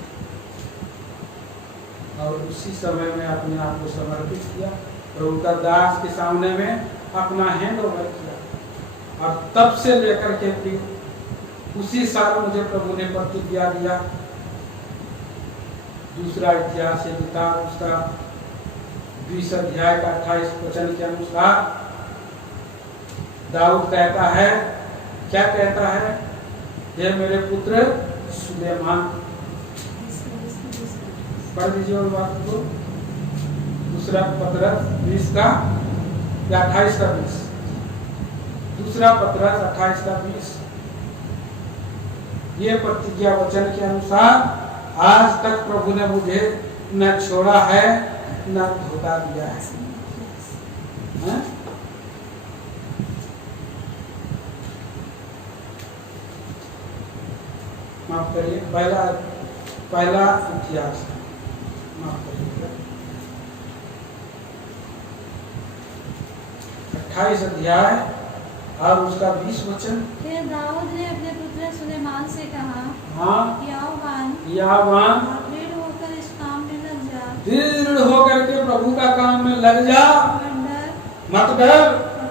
और उसी समय में अपने आप को समर्पित किया, प्रभु का दास के सामने में अपना हैंड ओवर किया। और तब से लेकर के फिर उसी साल मुझे प्रभु ने प्रतिज्ञा दिया। दूसरा इतिहास की किताब उसका 20 अध्याय का 28 वचन के अनुसार दाऊद कहता है, क्या कहता है, ये मेरे पुत्र सुलेमान। पढ़ दीजिए और बात को। दूसरा पत्रस 20 का या 28 का 20, दूसरा पत्रस 28 का 20। ये प्रतिज्ञा वचन के अनुसार आज तक प्रभु ने मुझे न छोड़ा है न धोखा दिया है। माफ करिए, पहला इतिहास, माफ करिए 28 अध्याय और उसका 20 वचन। फिर दाऊद ने अपने पुत्र सुलेमान से कहा, हाँ, यावान दृढ़ होकर इस काम में लग जा, दृढ़ होकर के प्रभु का काम में लग जा, मत डर,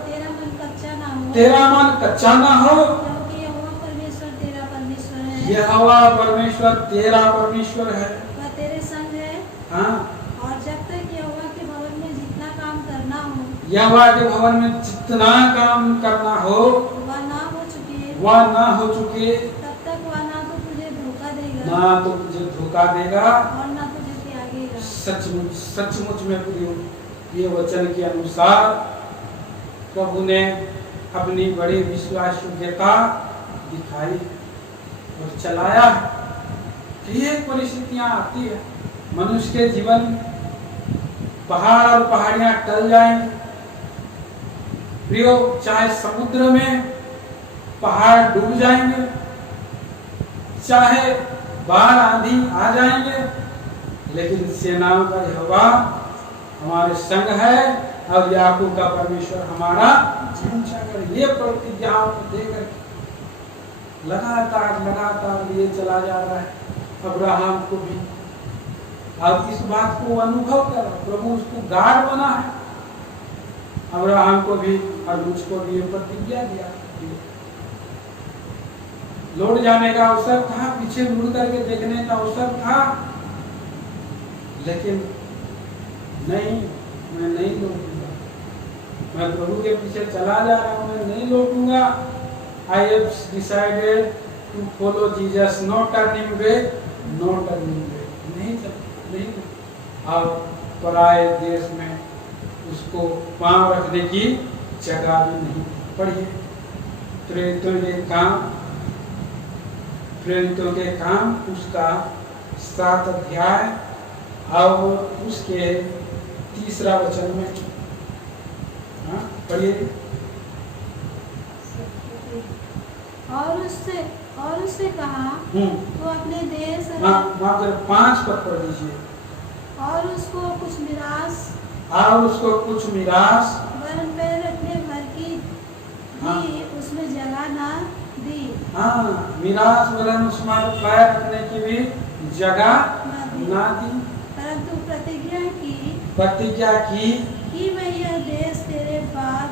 तेरा मन कच्चा ना हो, तेरा मन कच्चा ना हो, क्योंकि यहोवा परमेश्वर तेरा परमेश्वर है, यहोवा परमेश्वर तेरा परमेश्वर है, वह तेरे संग है। हाँ, और जब तक यहोवा के भवन में जितना काम करना हो, यहोवा के भवन में जितना काम करना हो वह ना हो चुके, तब तक वह ना तो तुझे धोखा देगा और ना तुझे त्यागेगा। सचमुच में प्रियो, ये वचन के अनुसार प्रभु ने अपनी बड़ी विश्वास योग्यता दिखाई और चलाया। ये परिस्थितियां आती है मनुष्य के जीवन, पहाड़ और पहाड़ियां टल जाएंगे प्रियो, चाहे समुद्र में पहाड़ डूब जाएंगे, चाहे बाढ़ आंधी आ जाएंगे, लेकिन सेनाओं का यहोवा हमारे संग है और याकूब का परमेश्वर हमारा ऊंचा कर। ये प्रतिज्ञाओं को देकर लगातार लिए चला जा रहा है। अब्राहम को भी अब इस बात को अनुभव कर, प्रभु उसको गार्ड बना है। अब्राहम को भी और मुझको भी ये प्रतिज्ञा दिया। लौट जाने का अवसर था, पीछे मुड़ करके देखने का अवसर था, लेकिन नहीं, मैं नहीं लौटूंगा, मैं प्रभु के पीछे चला जा रहा हूं, मैं नहीं लौटूंगा। I have decided to follow Jesus, no turning back, no turning back। नहीं और पराये देश में उसको पांव रखने की जगह भी नहीं। पढ़िए प्रेरितों के काम उसका 7 अध्याय और उसके 3 वचन में। हाँ, पढ़िए। और उससे कहा तो अपने देश वहाँ 5 पद पढ़ दीजिए। और उसको कुछ मिरास वरन पैर रखने भर की भी उसमें जगह ना दी। मिरास वरन उसमें पैर रखने की भी जगह ना दी, परंतु प्रतिज्ञा की कि मैं यह देश तेरे बाद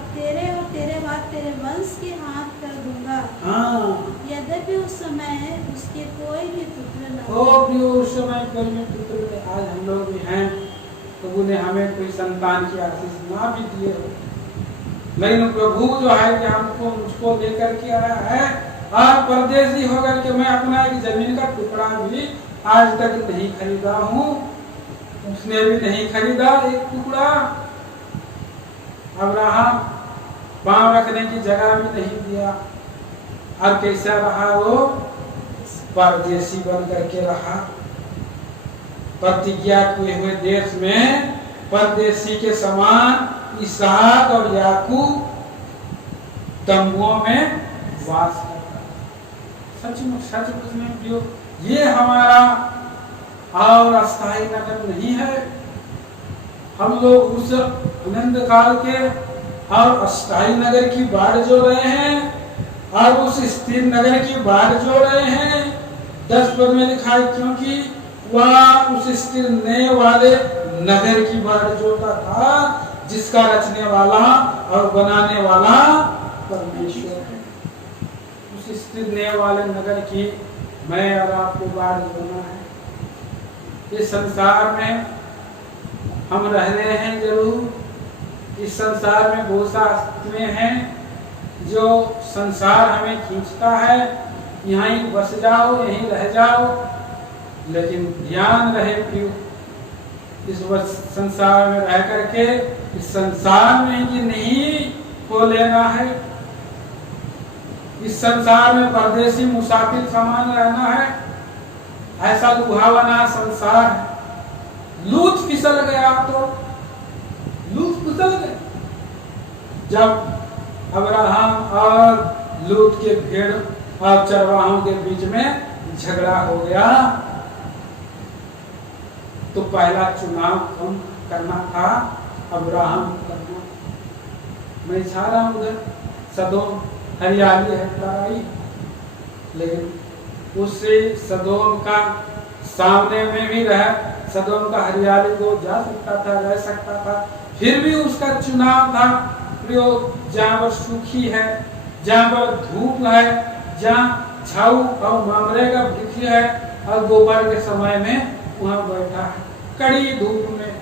तेरे वंश के हाथ कर दूंगा। यद्यपि उस समय उसके कोई भी पुत्र न हो। उस समय कोई भी पुत्र नहीं। आज हम लोग भी हैं तो उन्हें हमें कोई संतान की आशीष ना भी दिए हो, लेकिन प्रभु जो है कि हमको मुझको लेकर के आया है। आज परदेसी होकर के मैं अपना एक जमीन का टुकड़ा भी आज तक नहीं खरीदा हूँ, उसने भी नहीं खरीदा एक टुकड़ा। अब्राहम पांव रखने की जगह भी नहीं दिया, और कैसा रहा वो? परदेसी बन करके रहा। प्रतिज्ञा किए हुए देश में परदेसी के समान इसहाक और याकूब तंबुओं में वास करता। सचमुच में ये हमारा और अस्थायी नगर नहीं है। हम लोग उस अनंत काल के और अस्थायी नगर की बाढ़ जो रहे हैं और उस स्थिर नगर की बाढ़ जो रहे हैं। 10 पद में लिखा है क्योंकि वह उस स्थिर नए वाले नगर की बाढ़ जोता था जिसका रचने वाला और बनाने वाला परमेश्वर है। उस स्थिर नए वाले नगर की मैं और आपको बाढ़ जोना है। इस संसार में हम रह रहे हैं जरूर। इस संसार में बहुत सा अस्तित्व हैं जो संसार हमें खींचता है, यहीं बस जाओ, यहीं रह जाओ। लेकिन ध्यान रहे कि इस संसार में रह करके इस संसार में ही नहीं हो लेना है। इस संसार में परदेसी मुसाफिर समान रहना है। ऐसा लुभावना संसार है। लूत फिसल गया तो लूत फिसल गए जब अब्राहम और लूत के भेड़ और चरवाहों के बीच में झगड़ा हो गया। तो पहला चुनाव कौन करना था? अब्राहम करना। मैं चाह रहा हूं उधर सदोम हरियाली है तराई, लेकिन उससे सदोम का सामने में भी रह सदोम का हरियाली को जा सकता था, रह सकता था। फिर भी उसका चुनाव था जहाँ पर सूखी है, जहाँ पर धूप है, जहाँ झाऊ और मामरे का वृक्ष है और दोपहर के समय में वहाँ बैठा है कड़ी धूप में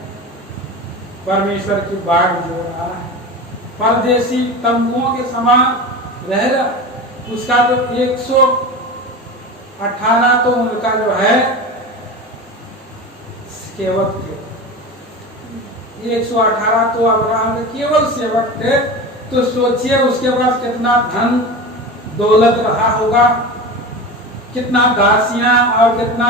परमेश्वर की बाढ़ जो रहा है। परदेसी तंबुओं के समान रह रहा। उसका तो 118 तो उनका जो है सेवक थे। 118 तो अब्राहम के केवल सेवक थे। तो सोचिए उसके पास कितना धन दौलत रहा होगा, कितना दासियां और कितना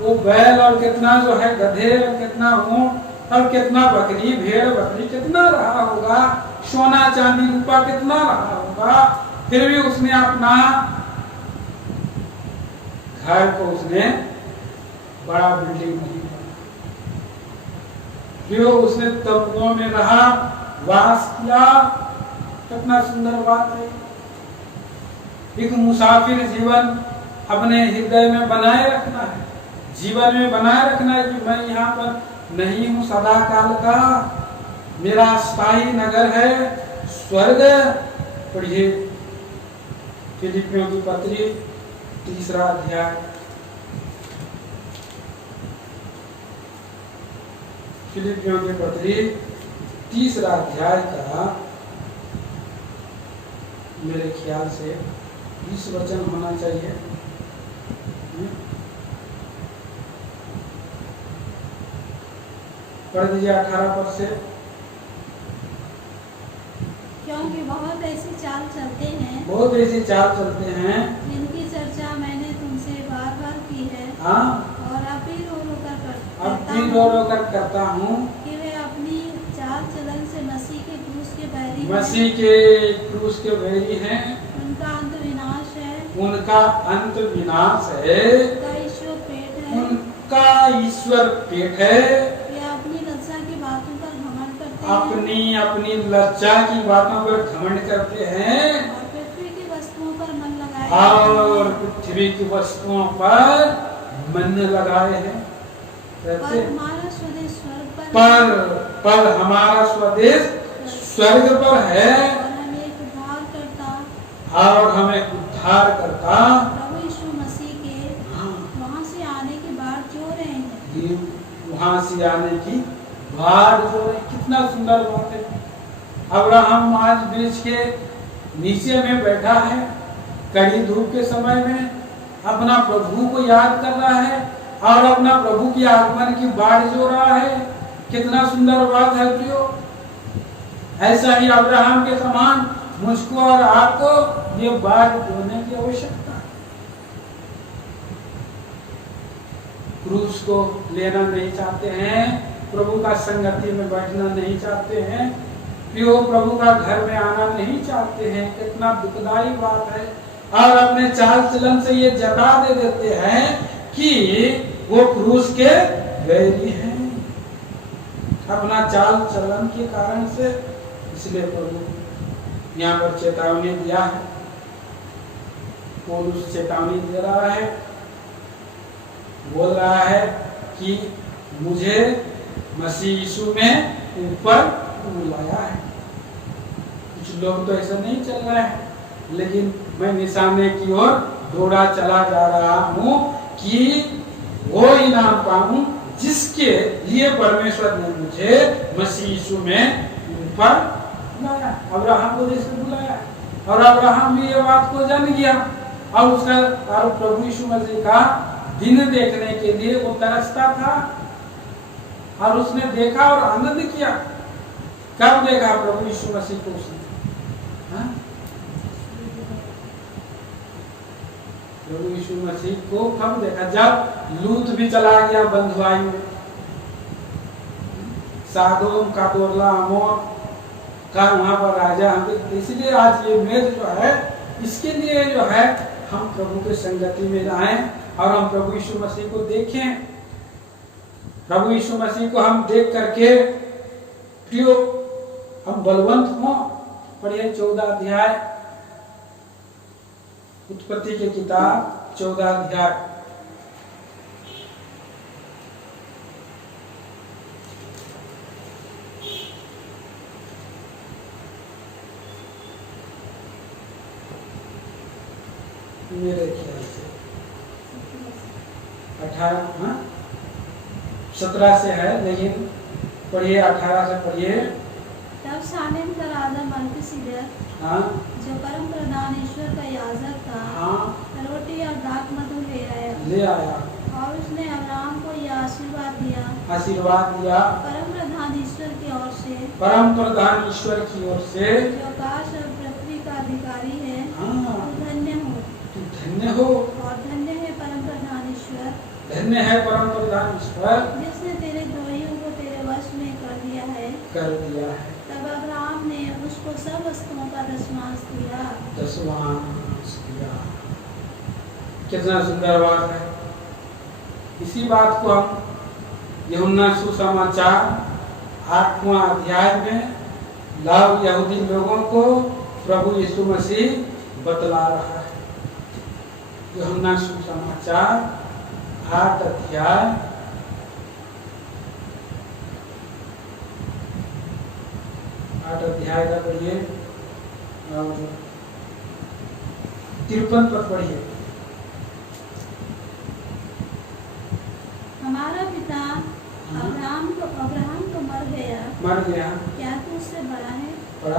वो बैल और कितना जो है गधे और कितना ऊंट और कितना बकरी भेड़ बकरी कितना रहा होगा, सोना चांदी रूपा कितना रहा होगा। फिर भी उसने अपना घर को उसने बड़ा बिल्डिंग नहीं बना, जो उसने तंबुओं में रहा, वास किया। कितना सुंदर बात है। एक मुसाफिर जीवन अपने हृदय में बनाए रखना है, जीवन में बनाए रखना है कि मैं यहाँ पर नहीं हूँ सदा काल का, मेरा स्थायी नगर है स्वर्ग। पढ़िए फिलिपियों की पत्री 3 अध्याय। फिलिपियों की पत्री 3 अध्याय का मेरे ख्याल से 20 वचन होना चाहिए। पढ़ दीजिए 18 पद से। क्योंकि बहुत ऐसी चाल चलते हैं, बहुत ऐसी चाल चलते हैं जिनकी चर्चा मैंने तुमसे बार बार की है। हाँ, और अब भी रो रो कर करता हूँ कि वे अपनी चाल चलन से मसीह के क्रूस के बैरी हैं। मसीह के क्रूस के बैरी हैं। उनका अंत विनाश है उनका अंत विनाश है, उनका ईश्वर पेट है, उनका ईश्वर पेट है। वे अपनी लज्जा की बातों पर घमंड करते हैं, अपनी अपनी लज्जा की बातों पर घमंड करते हैं और पृथ्वी की वस्तुओं पर मन लगाए और पृथ्वी की वस्तुओं पर मन लगाए हैं। पर हमारा स्वदेश स्वर्ग पर पर हमारा स्वदेश स्वर्ग पर है और हमें एक उद्धार करता और हमें उद्धार करता प्रभु यीशु मसीह के वहां से आने की बाट जो रहे हैं। वहां से आने की बाट जो है। कितना सुंदर बात है। अब्राहम आज वृक्ष के नीचे में बैठा है, कड़ी धूप के समय में अपना प्रभु को याद कर रहा है और अपना प्रभु की आगमन की बाट जो रहा है। कितना सुंदर बात है प्रियो। ऐसा ही अब्राहम के समान मुझको और आपको ये बाट जोड़ने की आवश्यकता है। क्रूस को लेना नहीं चाहते हैं, प्रभु का संगति में बैठना नहीं चाहते हैं, प्रियो प्रभु का घर में आना नहीं चाहते हैं। कितना दुखदाई बात है। और अपने चाल चलन से ये जता दे देते हैं कि वो क्रूस के वैरी हैं, अपना चाल चलन के कारण से। इसलिए प्रभु यहाँ पर चेतावनी दिया है, पौलुस चेतावनी दे रहा है, बोल रहा है कि मुझे मसीह यीशु में ऊपर बुलाया है। कुछ लोग तो ऐसा नहीं चल रहा है, लेकिन मैं निशाने की ओर दौड़ा चला जा रहा हूँ कि वो इनाम पाऊं जिसके लिए परमेश्वर ने मुझे मसीह यीशु में ऊपर बुलाया। अब्राहम को जैसे बुलाया और अब्राहम भी ये बात को जान गया और उसका और प्रभु यीशु मसीह का दिन देखने के लिए वो तरसता था और उसने देखा और आनंद किया। कब देखा प्रभु यीशु मसीह को उसने? प्रभु यीशु मसीह को कब देखा? जब लूत भी चला गया बंधुआई में, सादोम का दोरला अमोर का वहां पर राजा। इसलिए आज ये मेज जो है, इसके लिए जो है हम प्रभु के संगति में आए और हम प्रभु यीशु मसीह को देखें। प्रभु यीशु मसीह को हम देख करके प्रियो हम बलवंत हों। पढ़िए 14 अध्याय उत्पत्ति की किताब 14 अध्याय। मेरे ख्याल से 17 से है, लेकिन पढ़िए 18 से पढ़िए। तब सालेम का राजा मल्कीसिदक, जो परम प्रधान ईश्वर का याजक था, रोटी और दाख मधु ले आया और उसने अब्राहम को यह आशीर्वाद दिया परम प्रधान ईश्वर की ओर से, जो आकाश और पृथ्वी का अधिकारी है। तू धन्य हो और धन्य है परम प्रधान ईश्वर, जिसने तेरे द्रोहियों को तेरे वश में कर दिया है। तब अब्राहम ने उसको सब वस्तुओं का दशमांश दिया। कितना सुंदर बात है। इसी बात को हम यूहन्ना सुसमाचार 8वां अध्याय में लाभ यहूदी लोगों को प्रभु यीशु मसीह बतला रहा है। यूहन्ना सुसमाचार 8 अध्याय 8 अध्याय का पढ़िए और 53 पद पढ़िए। हमारा पिता अब्राहम तो मर गया, क्या तू उससे बड़ा है? और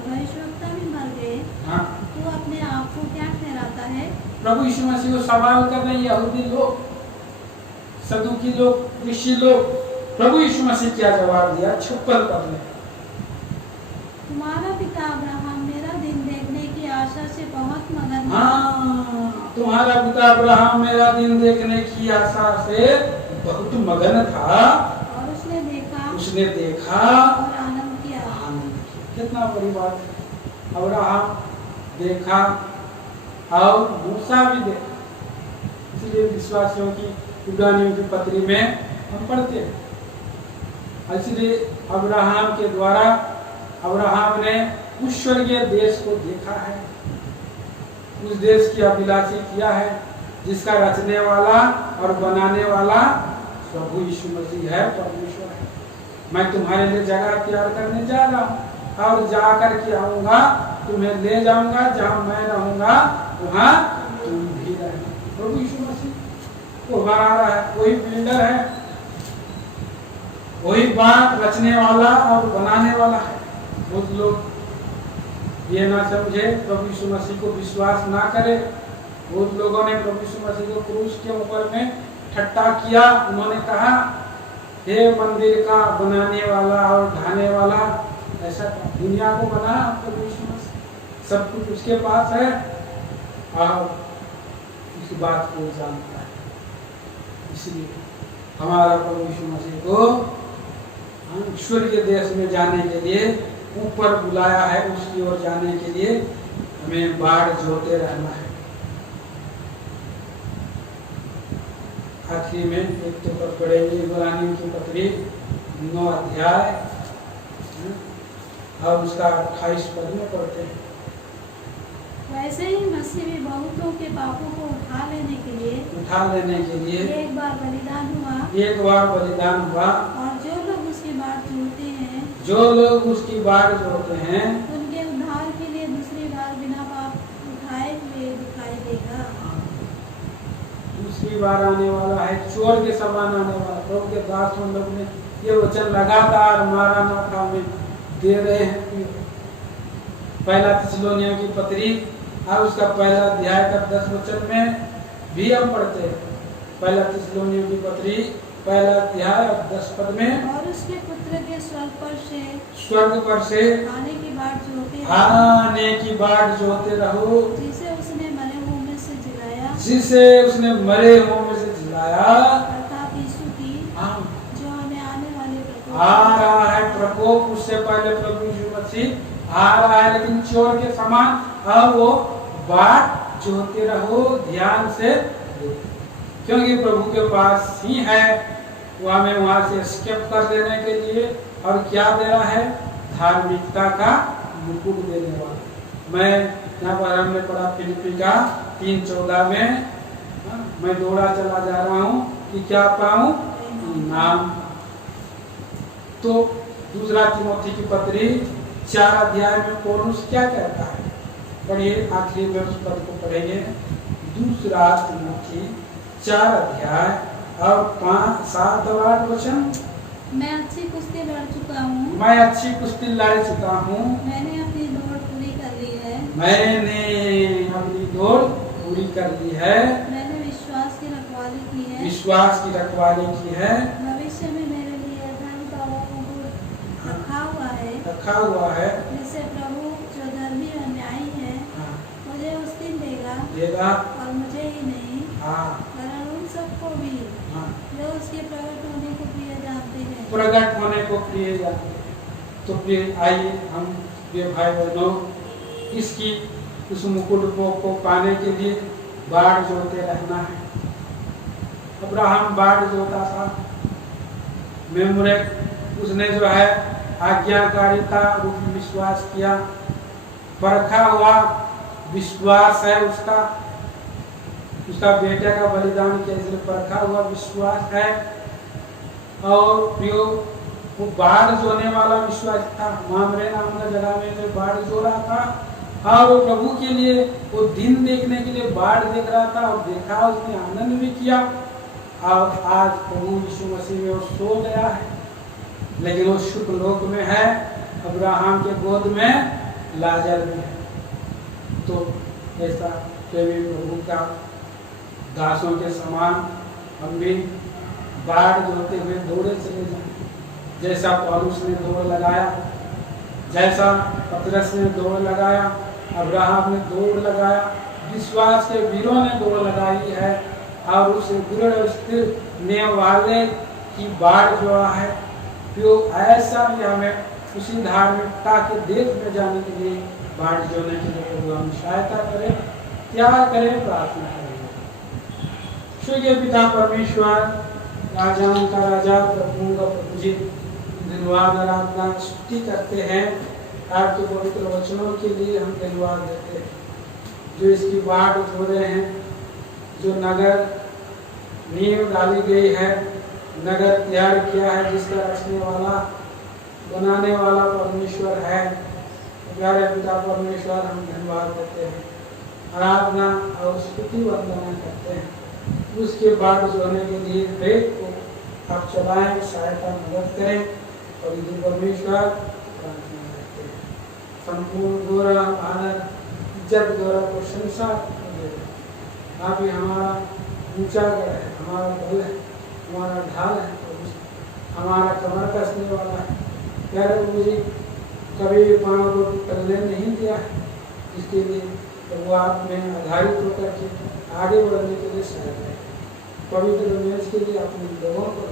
भविष्यवक्ता भी मर गए, तू अपने आप को क्या ठहराता है? प्रभु यीशु मसीह को सवाल कर रहे यहूदी लोग, सदूकी लोग, ऋषि लोग। प्रभु यीशु मसीह क्या जवाब दिया? 56 पद में, तुम्हारा पिता अब्राहम मेरा दिन देखने की आशा से बहुत मगन था। तुम्हारा पिता अब्राहम मेरा दिन देखने की आशा से बहुत मगन था और उसने देखा और आनंद किया। कितना बड़ी बात है। अब्राहम देखा और मूसा भी देखा। इसलिए विश्वासियों की इब्रानियों की पत्री में हम पढ़ते हैं। इसलिए अब्राहम के द्वारा अब्राहम ने उस स्वर्गीय देश को देखा है, उस देश की अभिलाषी किया है जिसका रचने वाला और बनाने वाला प्रभु यीशु मसीह है, परमेश्वर है। मैं तुम्हारे लिए जगह तैयार करने जा रहा हूँ और जाकर के आऊंगा, तुम्हें ले जाऊंगा, जहां मैं रहूंगा वहां तुम भी रहना। प्रभु यीशु मसीह वो बना रहा है, वही बिल्डर है, वही बात रचने वाला और बनाने वाला है। बहुत लोग ये ना समझे, प्रभु यीशु मसीह को विश्वास ना करे। बहुत लोगों ने प्रभु यीशु मसीह को क्रूस के ऊपर में ठट्टा किया। उन्होंने कहा, हे मंदिर का बनाने वाला और ढाने वाला, ऐसा दुनिया को बना प्रभु यीशु मसीह, सब कुछ उसके पास है और उस बात को जानता है। इसलिए हमारा प्रभु यीशु मसीह को ईश्वर के देश में जाने के लिए ऊपर बुलाया है, उसकी ओर जाने के लिए हमें बाढ़ जोते रहना है। आखिरी में एक तो पढ़ेंगे इब्रानियों की पत्री 9 अध्याय और उसका 28 पद में पढ़ते हैं। वैसे ही मसीह भी बहुतों के पापों को उठा लेने के लिए एक बार बलिदान हुआ और जो लोग उसकी बाट जोड़ते हैं उनके उद्धार के लिए दूसरी बार बिना पाप उठाए हुए दिखाई देगा। दूसरी बार आने वाला है, चोर के समान आने वाला। प्रभु के दास हम लोग ने ये वचन लगातार मारा ना था में दे रहे हैं। पहला थिस्सलुनीकियों की पत्री और उसका पहला अध्याय का 10 वचन में भी हम पढ़ते हैं। पहला थिस्सलुनीकियों की पत्री पहला अध्याय और 10 पद में, और उसके पुत्र के स्वर्ग पर से आने की बाट जोते रहो, जिसे उसने मरे हुओं में से जिलाया, अर्थात यीशु की जो हमें आने वाले आ रहा है प्रकोप। उससे पहले प्रभु यीशु मसीह आ रहा है, लेकिन चोर के समान। अब वो बाट जोते रहो, ध्यान से, क्योंकि प्रभु के पास ही है वो हमें वहां से एस्केप कर देने के लिए। और क्या दे रहा है? धार्मिकता का मुकुट देने वाला। मैं यहाँ पर हमने पढ़ा फिलिप्पी का 3:14 में, मैं दौड़ा चला जा रहा हूँ कि क्या पाऊं? इनाम। तो दूसरा तिमोथी की पत्री 4 अध्याय में पौलुस क्या कहता है? पढ़िए, आखिरी में उस पद को पढ़ेंगे। दूसरा तिमोथी 4 अध्याय और 5, 7 और 8 वचन। मैं अच्छी कुश्ती लड़ चुका हूँ, मैंने अपनी दौड़ पूरी कर ली है, मैंने विश्वास की रखवाली की है, भविष्य में मेरे लिए धर्म का वो मुकुट रखा हुआ है, जिसे प्रभु जो धर्मी और न्यायी है मुझे उस दिन देगा, और मुझे ही नहीं वरन उन सबको भी जो उसके प्रकट होने को प्रिय जानते हैं। तो प्रिय, आइए हम प्रिय भाई बहनों, इसकी उस मुकुट को पाने के लिए बाढ़ जोते रहना है। अब्राहम बाढ़ जोता था, मेमोरे उसने जो है आज्ञाकारिता रूप विश्वास किया, परखा हुआ विश्वास है उसका बेटे का बलिदान किया, इसलिए परखा हुआ विश्वास है। और प्रियो, वो बाढ़ जोने वाला विश्वास था। मामरे नाम का जगह में जो बाढ़ जो रहा था और वो प्रभु के लिए वो दिन देखने के लिए बाढ़ देख रहा था, और देखा, उसने आनंद भी किया। और आज प्रभु यीशु मसीह में वो सो गया है, लेकिन वो शुभ लोक में है, अब्राहम के गोद में लाजर में है। तो ऐसा केवल प्रभु का दासों के समान हम भी बाढ़ जोते हुए दौड़े चले जाएं। जैसा पौलुस ने दौड़ लगाया, जैसा पतरस ने दौड़ लगाया, अब्राहम ने दौड़ लगाया, विश्वास के वीरों ने दौड़ लगाई है, और उस दृढ़ स्थिर नेव वाले की बाढ़ जो है, तो ऐसा भी हमें उसी धार्मिकता के देश में जाने के लिए बाढ़ जोने के लिए प्रभु हम सहायता करें। त्याग करें, प्रार्थना करें। स्वर्गीय पिता परमेश्वर, राजाओं का राजा, प्रभुओं का प्रभु जी, धन्यवाद आराधना स्तुति करते हैं आपके पवित्र वचनों के लिए। हम धन्यवाद देते हैं जो इसकी बाट जो रहे हैं, जो नगर नींव डाली गई है, नगर तैयार किया है, जिसका रचने वाला बनाने वाला परमेश्वर है। प्यारे पिता परमेश्वर, हम धन्यवाद देते हैं, आराधना और स्तुति वंदना करते हैं। उसके बाद जोड़ने के लिए हरेक को आप चलाएं, सहायता मदद करें और यदि परमेश्वर प्रार्थना करते हैं। संपूर्ण गौरव आदर इज्जत गौरव प्रशंसा आप ही हमारा ऊंचा गढ़ है, हमारा बल है, हमारा ढाल है, हमारा कमर कसने वाला है। प्यारे प्रभु जी, कभी पाँव को टलने नहीं दिया है, इसके लिए प्रभु आप में आधारित होकर के आगे बढ़ने के लिए सहायता है। पवित्र मेज के लिए अपने लोगों को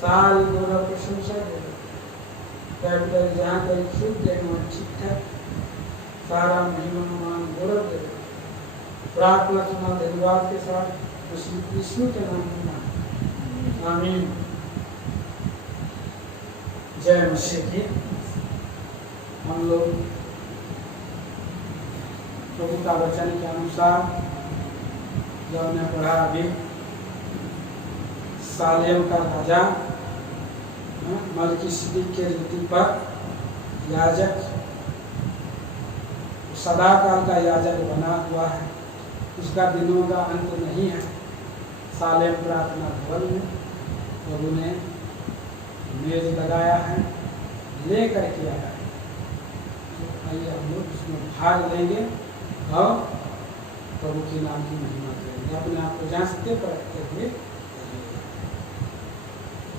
सारी गौरव प्रशंसा दे, जहाँ कहीं छूट देना ठीक है, सारा महिमा मान गौरव दे। प्रार्थना सुना धन्यवाद के साथ यीशु के नाम में, आमीन। जय मसीह की। हम लोग प्रभु का वचन के अनुसार जो हमने पढ़ा अभी, सालेम का राजा मलकीसिदक के रीति पर याजक, सदा काल का याजक बना हुआ है, उसका दिनों का अंत नहीं है। सालेम प्रार्थना भवन में प्रभु ने मेज लगाया है, लेकर के आया है। तो आइए हम लोग उसमें भाग लेंगे और प्रभु के नाम की महिमा करेंगे, अपने आप को जांचते परखते हुए।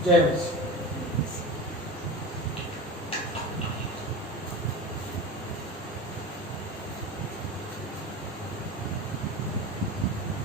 जय मसीह।